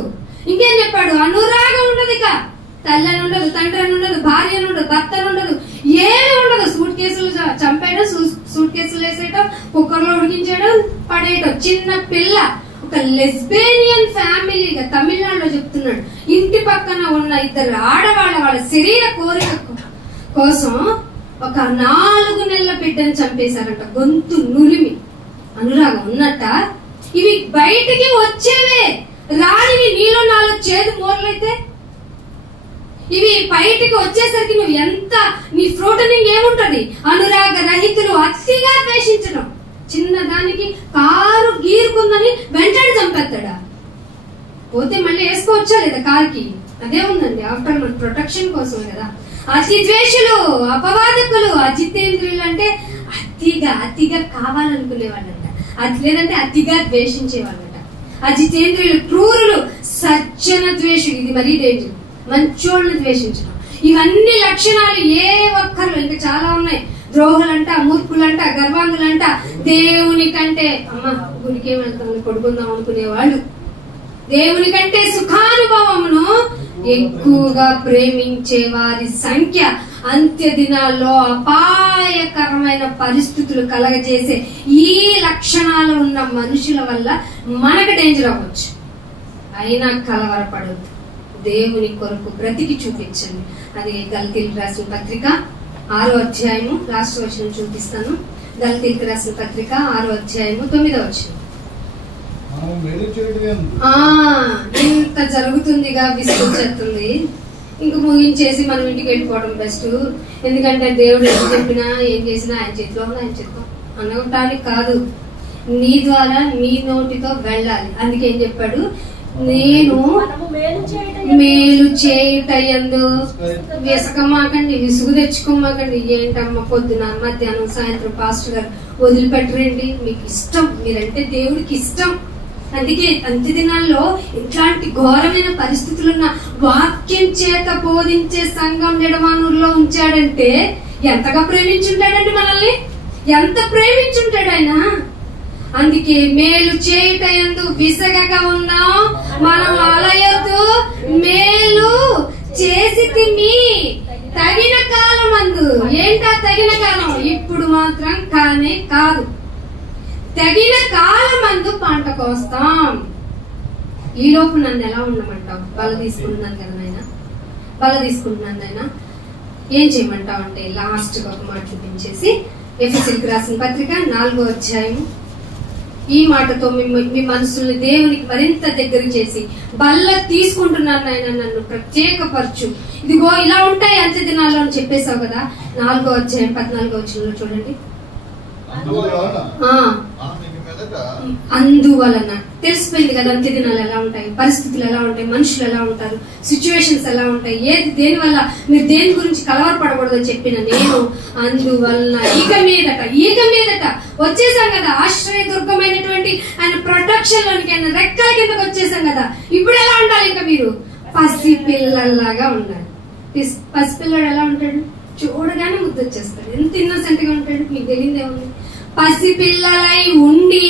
ఇంకేం చెప్పాడు? అనురాగం ఉండదు. ఇక తల్లి ఉండదు, తండ్రి ఉండదు, భార్య ఉండదు, భర్త ఉండదు, ఏమి ఉండదు. సూట్ కేసులు చంపేయడం, సూట్ కేసులు వేసేయడం, కుక్కర్లో ఉడికించేయడం, పడేయడం. చిన్న పిల్ల ఒక లెస్బేనియన్ ఫ్యామిలీగా తమిళనాడులో చెప్తున్నాడు. ఇంటి పక్కన ఉన్న 2 ఆడవాళ్ళ వాళ్ళ శరీర కోరిక కోసం ఒక 4 నెలల బిడ్డను చంపేశారంట, గొంతు నులిమి. అనురాగం ఉన్నట్ట. ఇవి బయటికి వచ్చేవే, రానివి నీలో 4 చేదు మూరలైతే ఇవి బయటికి వచ్చేసరికి నువ్వు ఎంత, నీ ఫ్రూటనింగ్ ఏముంటది? అనురాగ రహితులు, అతిగా ద్వేషించడం. చిన్నదానికి కారు గీరుకుందని వెంటనే చంపేస్తాడా? పోతే మళ్ళీ వేసుకోవచ్చా లేదా కారుకి? అదే ఉందండి, ఆఫ్టర్ మన ప్రొటెక్షన్ కోసం కదా. అతి ద్వేషులు, అపవాదకులు, అజితేంద్రియులు అంటే అతిగా కావాలనుకునే వాళ్ళంట, అది లేదంటే అతిగా ద్వేషించే వాళ్ళంట. అజితేంద్రియులు, క్రూరులు, సజ్జన ద్వేషులు, ఇది మరీ డేంజర్. మంచోళ్ళని ద్వేషించడం, ఇవన్నీ లక్షణాలు ఏ ఒక్కరు, ఇంకా చాలా ఉన్నాయి. ద్రోహులంట, మూర్ఖులంట, గర్వాంగులంట, దేవుని కంటే అమ్మ గుడికే వెళ్తామని పడుకుందాం అనుకునేవాళ్ళు, దేవుని కంటే సుఖానుభవమును ఎక్కువగా ప్రేమించే వారి సంఖ్య అంత్య దినాల్లో అపాయకరమైన పరిస్థితులు కలగజేసే ఈ లక్షణాలు ఉన్న మనుషుల వల్ల మనకు డేంజర్ అవ్వచ్చు. అయినా కలవరపడవద్దు, దేవుని కొరకు బ్రతికి చూపించండి. అది గలతీయులకు రాసిన పత్రిక 6వ అధ్యాయము, లాస్ట్ వచనం చూపిస్తాను. గలతీయులకు రాసిన పత్రిక 6వ అధ్యాయము 9వ వచనం. ఇంత జరుగుతుందిగా, విసుగొచ్చేస్తుంది. ఇంక ముగించేసి మనం ఇంటికి వెళ్ళిపోవడం బెస్ట్. ఎందుకంటే దేవుడు ఏం చెప్పినా ఏం చేసినా ఆయన చేతిలో ఉంది, ఆయన చేతిలో అనగటానికి కాదు, నీ ద్వారా నీ నోటితో వెళ్ళాలి. అందుకే ఏం చెప్పాడు? నేను మేలు చేయుటయందు విసకమాకండి, విసుగు తెచ్చుకోమాకండి. ఏంటమ్మా పొద్దున మధ్యాహ్నం సాయంత్రం పాస్టర్ గారు వదిలిపెట్టరండి, మీకు ఇష్టం, మీరంటే దేవుడికి ఇష్టం. అందుకే అంత్య దినాల్లో ఇట్లాంటి ఘోరమైన పరిస్థితులున్న వాక్యం చేత బోధించే సంఘం నిడమానూరులో ఉంచాడంటే ఎంతగా ప్రేమించుంటాడండి మనల్ని, ఎంత ప్రేమించుంటాడు ఆయన. అందుకే మేలు చేయుటయందు విసగగా ఉన్నాం, మనం అలయొద్దు, మేలు చేసి తిని తగిన కాలం అందు. ఏంటా తగిన కాలం? ఇప్పుడు మాత్రం కానే కాదు, తగిన కాలం అందు పంట కోస్తాం. ఈలోపు నన్ను ఎలా ఉండమంటావు? బల తీసుకుంటున్నాను కదా నాయన, బల తీసుకుంటున్నాను నాయన, ఏం చేయమంటావు అంటే లాస్ట్ ఒక మాట చూపించేసి ఎఫెసీయులకు రాసిన పత్రిక 4వ అధ్యాయము ఈ మాటతో మీ మనసుల్ని దేవునికి మరింత దగ్గర చేసి, బల్ల తీసుకుంటున్నాను నాయన, నన్ను ప్రత్యేకపరచు. ఇదిగో ఇలా ఉంటాయి అంత్య దినాల్లో అని చెప్పేశావు కదా. 4వ అధ్యాయం 14వ వచనంలో చూడండి. అందువలన తెలిసిపోయింది కదా అంత్య దినాలు ఎలా ఉంటాయి, పరిస్థితులు ఎలా ఉంటాయి, మనుషులు ఎలా ఉంటారు, సిచ్యువేషన్స్ ఎలా ఉంటాయి, ఏది దేని వల్ల మీరు దేని గురించి కలవరపడకూడదని చెప్పిన నేను, అందువలన ఇక మీదట వచ్చేసాం కదా, ఆశ్రయదుర్గమైనటువంటి ఆయన ప్రొటెక్షన్ లోనికి, ఆయన రెక్కల కిందకి వచ్చేసాం కదా. ఇప్పుడు ఎలా ఉండాలి? ఇంకా మీరు పసిపిల్లల్లాగా ఉండాలి. పసిపిల్లడు ఎలా ఉంటాడు? చూడగానే ముద్దొచ్చేస్తాడు, ఎంత ఇన్నోసెంట్ గా ఉంటాడు, మీకు తెలియదేముంది. పసిపిల్లలై ఉండి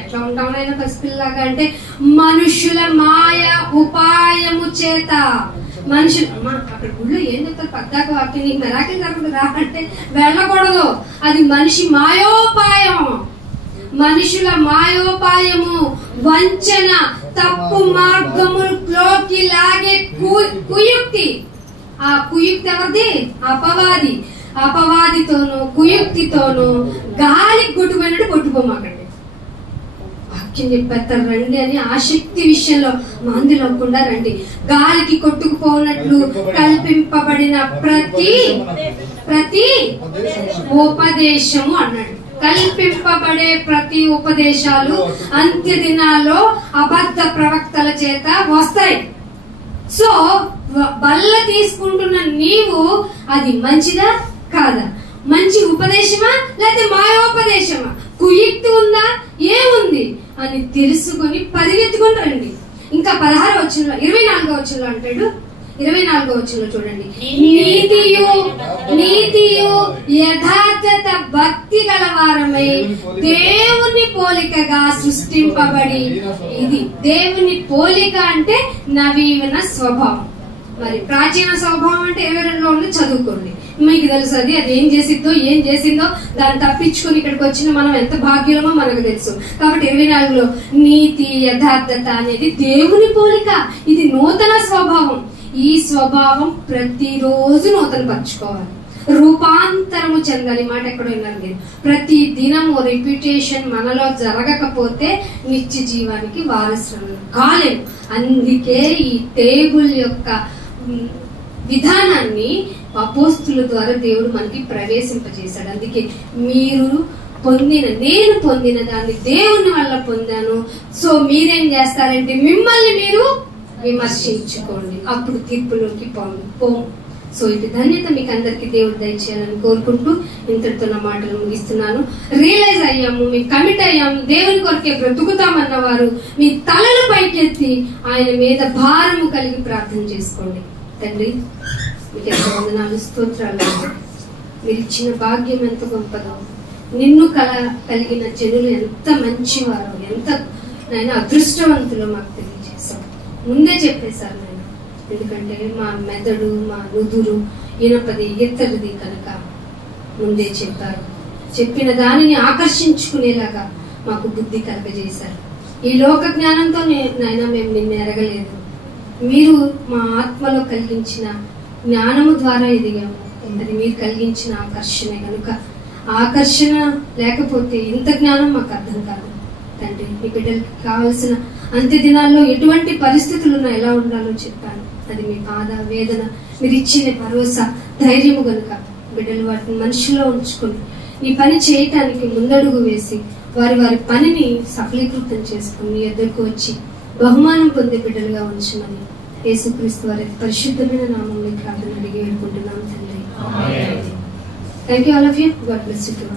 ఎట్లా ఉంటాం ఆయన పసిపిల్లగా అంటే మనుషుల మాయ ఉపాయము చేత. మనుషులు అక్కడ గుళ్ళు ఏం చెప్తారు? పద్దాక వాక్యం నీకు మెరాకిల్ జరగదు రా అంటే వెళ్ళకూడదు. అది మనిషి మాయోపాయం, మనుషుల మాయోపాయము, వంచన, తప్పు మార్గములోకి లాగే కుయుక్తి. ఆ కుయుక్తి ఎవరిది? అపవాది. అపవాదితోనూ కుయుక్తితోనూ గాలి కొట్టుకుపోయినట్టు కొట్టుకోమాకండి. వాక్యం చెప్పేస్తారు రండి అని, ఆసక్తి విషయంలో మందులోకుండా రండి. గాలికి కొట్టుకుపోనట్లు కల్పింపబడిన ప్రతి ఉపదేశము అన్నాడు. కల్పింపబడే ప్రతి ఉపదేశాలు అంత్య దినాల్లో అబద్ధ ప్రవక్తల చేత వస్తాయి. సో బల్ల తీసుకుంటున్న నీవు అది మంచిదా కాదా? మంచి ఉపదేశమా లేకపోతే మాయోపదేశమా? కుయుక్తి ఉందా, ఏముంది అని తెలుసుకొని పరిగెత్తుకుని రండి. ఇంకా 16వ వచనంలో 24వ వచనంలో అంటాడు, 24వ వచనంలో చూడండి. నీతియు యథార్థత భక్తి గలవారమై దేవుని పోలికగా సృష్టింపబడి. ఇది దేవుని పోలిక అంటే నవీన స్వభావం. మరి ప్రాచీన స్వభావం అంటే 22లో ఉండి చదువుకోండి, మీకు తెలుసు. అది ఏం చేసిందో దాన్ని తప్పించుకుని ఇక్కడికి వచ్చిన మనం ఎంత భాగ్యులమో మనకు తెలుసు. కాబట్టి 24లో నీతి యథార్థత అనేది దేవుని పోలిక, ఇది నూతన స్వభావం. ఈ స్వభావం ప్రతిరోజు నూతన పరచుకోవాలి, రూపాంతరము చెందాలి. మాట ఎక్కడ విన్నారు మీరు? ప్రతి దినము రిపిటేషన్ మనలో జరగకపోతే నిత్య జీవానికి వారసులు కాలేము. అందుకే ఈ టేబుల్ యొక్క విధానాన్ని అపోస్తుల ద్వారా దేవుడు మనకి ప్రవేశింపజేశాడు. అందుకే నేను పొందిన దాన్ని దేవుని వల్ల పొందాను. సో మీరేం చేస్తారంటే మిమ్మల్ని మీరు విమర్శించుకోండి, అప్పుడు తీర్పులోకి పోము. సో ఇది ధన్యత మీకు అందరికి దేవుడు దయచేయాలని కోరుకుంటూ ఇంతటితో నా మాటలు ముగిస్తున్నాను. రియలైజ్ అయ్యాము, మేము కమిట్ అయ్యాము, దేవుని కొరకే బ్రతుకుతామన్న వారు మీ తలలు పైకెత్తి ఆయన మీద భారము కలిగి ప్రార్థన చేసుకోండి. తండ్రి మీకు ఎంత వందనాలు, స్తోత్రాలు. మీరు ఇచ్చిన భాగ్యం ఎంత గొప్పదో, నిన్ను కలిగిన జనులు ఎంత మంచివారో, ఎంత నాయన అదృష్టవంతులో మాకు తెలియజేశాం. ముందే చెప్పేశారు నాయన, ఎందుకంటే మా మెదడు, మా నుదురు ఇనపది ఇతరుది కనుక ముందే చెప్పారు. చెప్పిన దానిని ఆకర్షించుకునేలాగా మాకు బుద్ధి కలగజేశారు. ఈ లోక జ్ఞానంతో నాయన మేము నిన్ను ఎరగలేదు, మీరు మా ఆత్మలో కలిగించిన జ్ఞానము ద్వారా ఎదిగాము. అది మీరు కలిగించిన ఆకర్షణ కనుక ఆకర్షణ లేకపోతే ఇంత జ్ఞానం మాకు అర్థం కాదు. తండ్రి మీ బిడ్డలకి కావలసిన అంత్య దినాల్లో ఎటువంటి పరిస్థితులు ఎలా ఉండాలో చెప్పాను. అది మీ బాధ, వేదన, మీరు ఇచ్చిన భరోసా, ధైర్యము కనుక బిడ్డలు వాటిని మనిషిలో ఉంచుకొని ఈ పని చేయటానికి ముందడుగు వేసి వారి పనిని సఫలీకృతం చేసుకుని మీ ఎదురుకు వచ్చి బహుమానం పొందే బిడ్డలుగా ఉంచమని యేసుక్రీస్తు వారి పరిశుద్ధమైన నామంలో ప్రార్థన అడిగి వేడుకుంటున్నాం తండ్రి. Thank you all of you. God bless you.